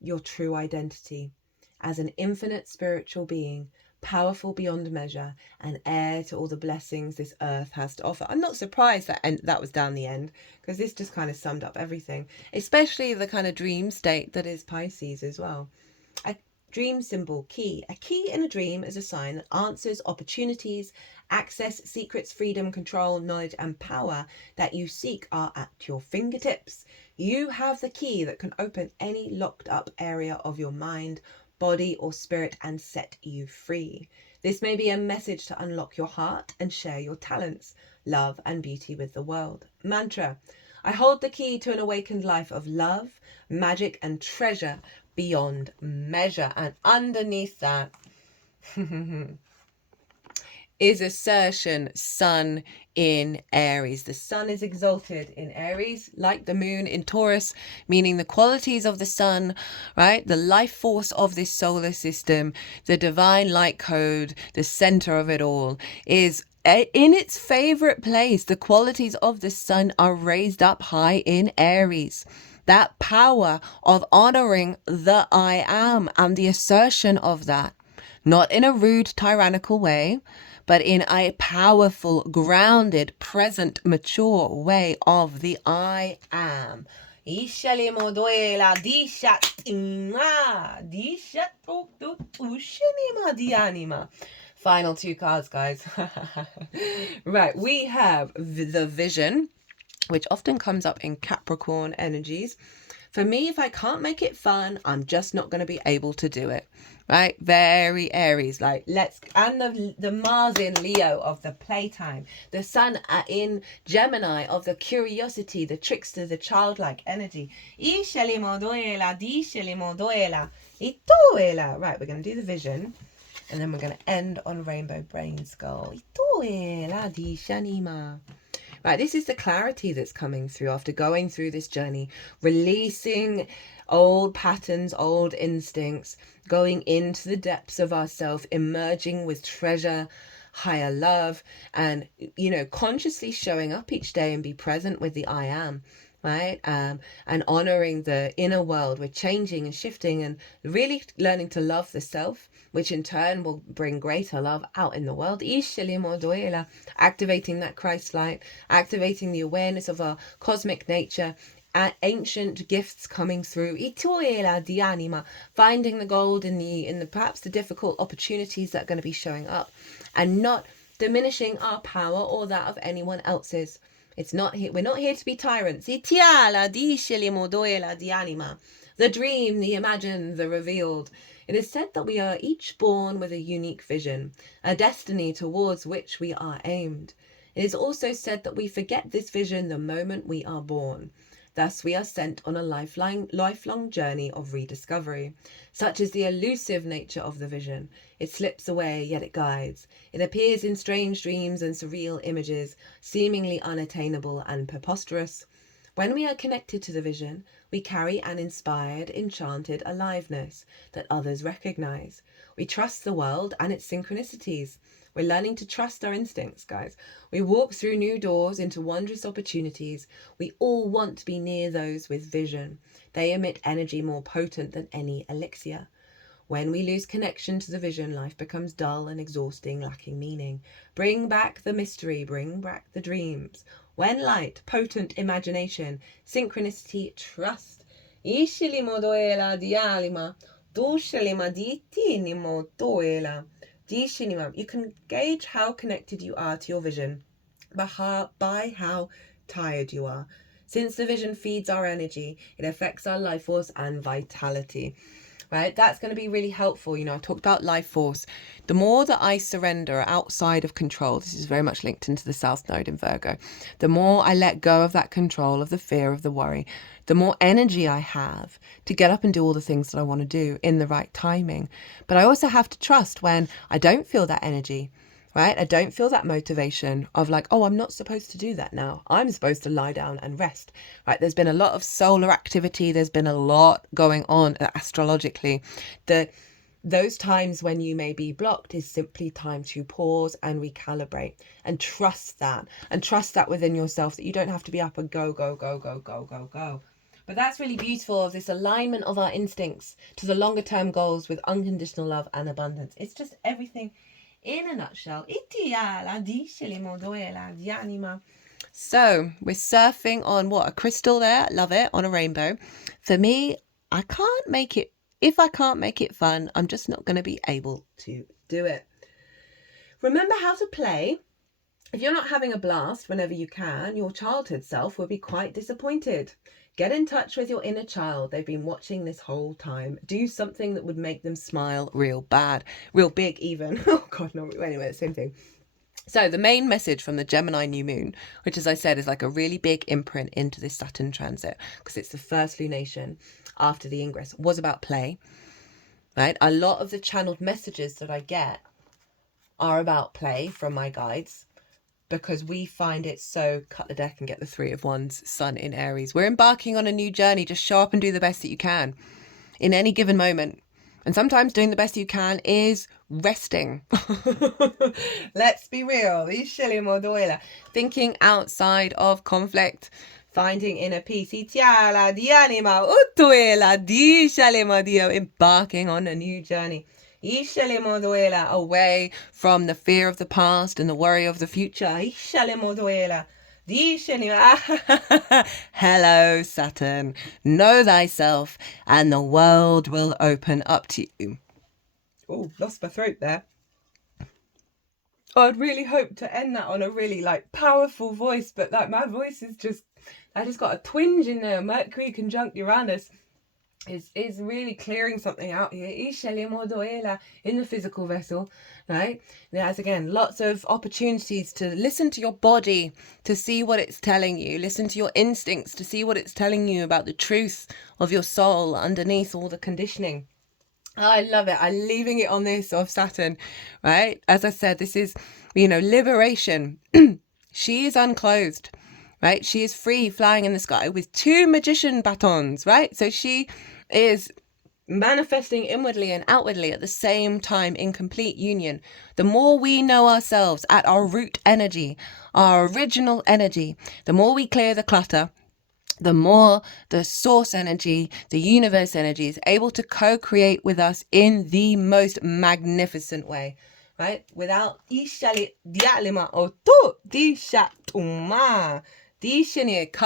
your true identity as an infinite spiritual being, powerful beyond measure, and heir to all the blessings this earth has to offer. I'm not surprised that was down the end, because this just kind of summed up everything, especially the kind of dream state that is Pisces as well. A dream symbol, key. A key in a dream is a sign that answers, opportunities, access, secrets, freedom, control, knowledge, and power that you seek are at your fingertips. You have the key that can open any locked up area of your mind, body, or spirit and set you free. This may be a message to unlock your heart and share your talents, love, and beauty with the world. Mantra: I hold the key to an awakened life of love, magic, and treasure beyond measure. And underneath that is assertion, sun in Aries. The sun is exalted in Aries, like the moon in Taurus, meaning the qualities of the sun, right? The life force of this solar system, the divine light code, the center of it all, is in its favorite place. The qualities of the sun are raised up high in Aries. That power of honoring the I am and the assertion of that, not in a rude, tyrannical way, but in a powerful, grounded, present, mature way of the I am. Final two cards, guys. Right, we have the vision, which often comes up in Capricorn energies. For me, if I can't make it fun, I'm just not going to be able to do it. Right? Very Aries, like and the Mars in Leo of the playtime, the Sun in Gemini of the curiosity, the trickster, the childlike energy. Right, we're going to do the vision, and then we're going to end on Rainbow Brainskull. Right, this is the clarity that's coming through after going through this journey, releasing old patterns, old instincts, going into the depths of ourself, emerging with treasure, higher love, and, you know, consciously showing up each day and be present with the I am. Right, and honoring the inner world. We're changing and shifting and really learning to love the self, which in turn will bring greater love out in the world. Activating that Christ light, activating the awareness of our cosmic nature, ancient gifts coming through. Finding the gold in the perhaps the difficult opportunities that are going to be showing up, and not diminishing our power or that of anyone else's. It's not here. We're not here to be tyrants. The dream, the imagined, the revealed. It is said that we are each born with a unique vision, a destiny towards which we are aimed. It is also said that we forget this vision the moment we are born. Thus, we are sent on a lifelong journey of rediscovery. Such is the elusive nature of the vision. It slips away, yet it guides. It appears in strange dreams and surreal images, seemingly unattainable and preposterous. When we are connected to the vision, we carry an inspired, enchanted aliveness that others recognize. We trust the world and its synchronicities. We're learning to trust our instincts, guys. We walk through new doors into wondrous opportunities. We all want to be near those with vision. They emit energy more potent than any elixir. When we lose connection to the vision, life becomes dull and exhausting, lacking meaning. Bring back the mystery, bring back the dreams. When light, potent imagination, synchronicity, trust. You can gauge how connected you are to your vision by how tired you are. Since the vision feeds our energy, it affects our life force and vitality. Right, that's going to be really helpful. You know, I talked about life force. The more that I surrender outside of control, this is very much linked into the South Node in Virgo, the more I let go of that control, of the fear, of the worry, the more energy I have to get up and do all the things that I want to do in the right timing. But I also have to trust when I don't feel that energy. Right? I don't feel that motivation of like, oh, I'm not supposed to do that now. I'm supposed to lie down and rest. Right? There's been a lot of solar activity. There's been a lot going on astrologically. Those times when you may be blocked is simply time to pause and recalibrate and trust that. And trust that within yourself, that you don't have to be up and go. But that's really beautiful, of this alignment of our instincts to the longer term goals with unconditional love and abundance. It's just everything in a nutshell. So we're surfing on what? A crystal there. Love it. On a rainbow. For me, I can't make it. If I can't make it fun, I'm just not going to be able to do it. Remember how to play. If you're not having a blast whenever you can, your childhood self will be quite disappointed. Get in touch with your inner child. They've been watching this whole time. Do something that would make them smile real big even. Oh God, no. Anyway, the same thing. So the main message from the Gemini new moon, which as I said is like a really big imprint into this Saturn transit, because it's the first lunation after the ingress, was about play. Right? A lot of the channeled messages that I get are about play from my guides, because we find it so cut the deck and get the Three of Wands, Sun in Aries. We're embarking on a new journey. Just show up and do the best that you can in any given moment. And sometimes doing the best you can is resting. Let's be real. Thinking outside of conflict. Finding inner peace. Embarking on a new journey. Away from the fear of the past and the worry of the future. Hello, Saturn. Know thyself and the world will open up to you. Oh, lost my throat there. I'd really hoped to end that on a really powerful voice, but my voice is just I just got a twinge in there. Mercury conjunct Uranus is really clearing something out here in the physical vessel, right? There's again lots of opportunities to listen to your body, to see what it's telling you, listen to your instincts, to see what it's telling you about the truth of your soul underneath all the conditioning. I love it. I'm leaving it on this of Saturn, right? As I said, this is, liberation. She is unclothed, right? She is free, flying in the sky with 2 magician batons, right? So she is manifesting inwardly and outwardly at the same time in complete union. The more we know ourselves at our root energy, our original energy, the more we clear the clutter, the more the source energy, the universe energy is able to co-create with us in the most magnificent way, right? Without cut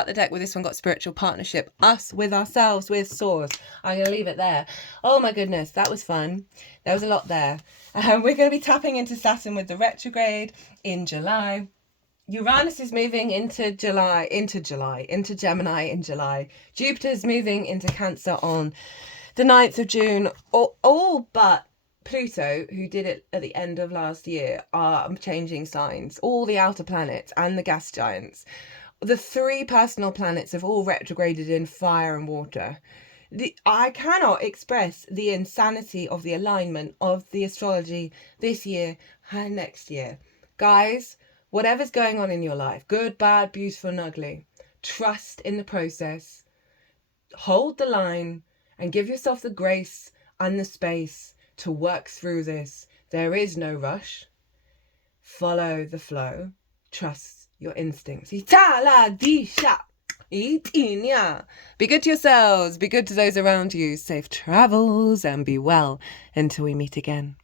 the deck with this one, got spiritual partnership, us with ourselves, with source. I'm going to leave it there. Oh my goodness, that was fun. There was a lot there. We're going to be tapping into Saturn with the retrograde in July. Uranus is moving into Gemini in July. Jupiter's moving into Cancer on the 9th of June. All but Pluto, who did it at the end of last year, are changing signs. All the outer planets and the gas giants. The 3 personal planets have all retrograded in fire and water. I cannot express the insanity of the alignment of the astrology this year and next year. Guys, whatever's going on in your life, good, bad, beautiful and ugly, trust in the process, hold the line and give yourself the grace and the space to work through this. There is no rush. Follow the flow. Trust your instincts. Be good to yourselves. Be good to those around you. Safe travels and be well until we meet again.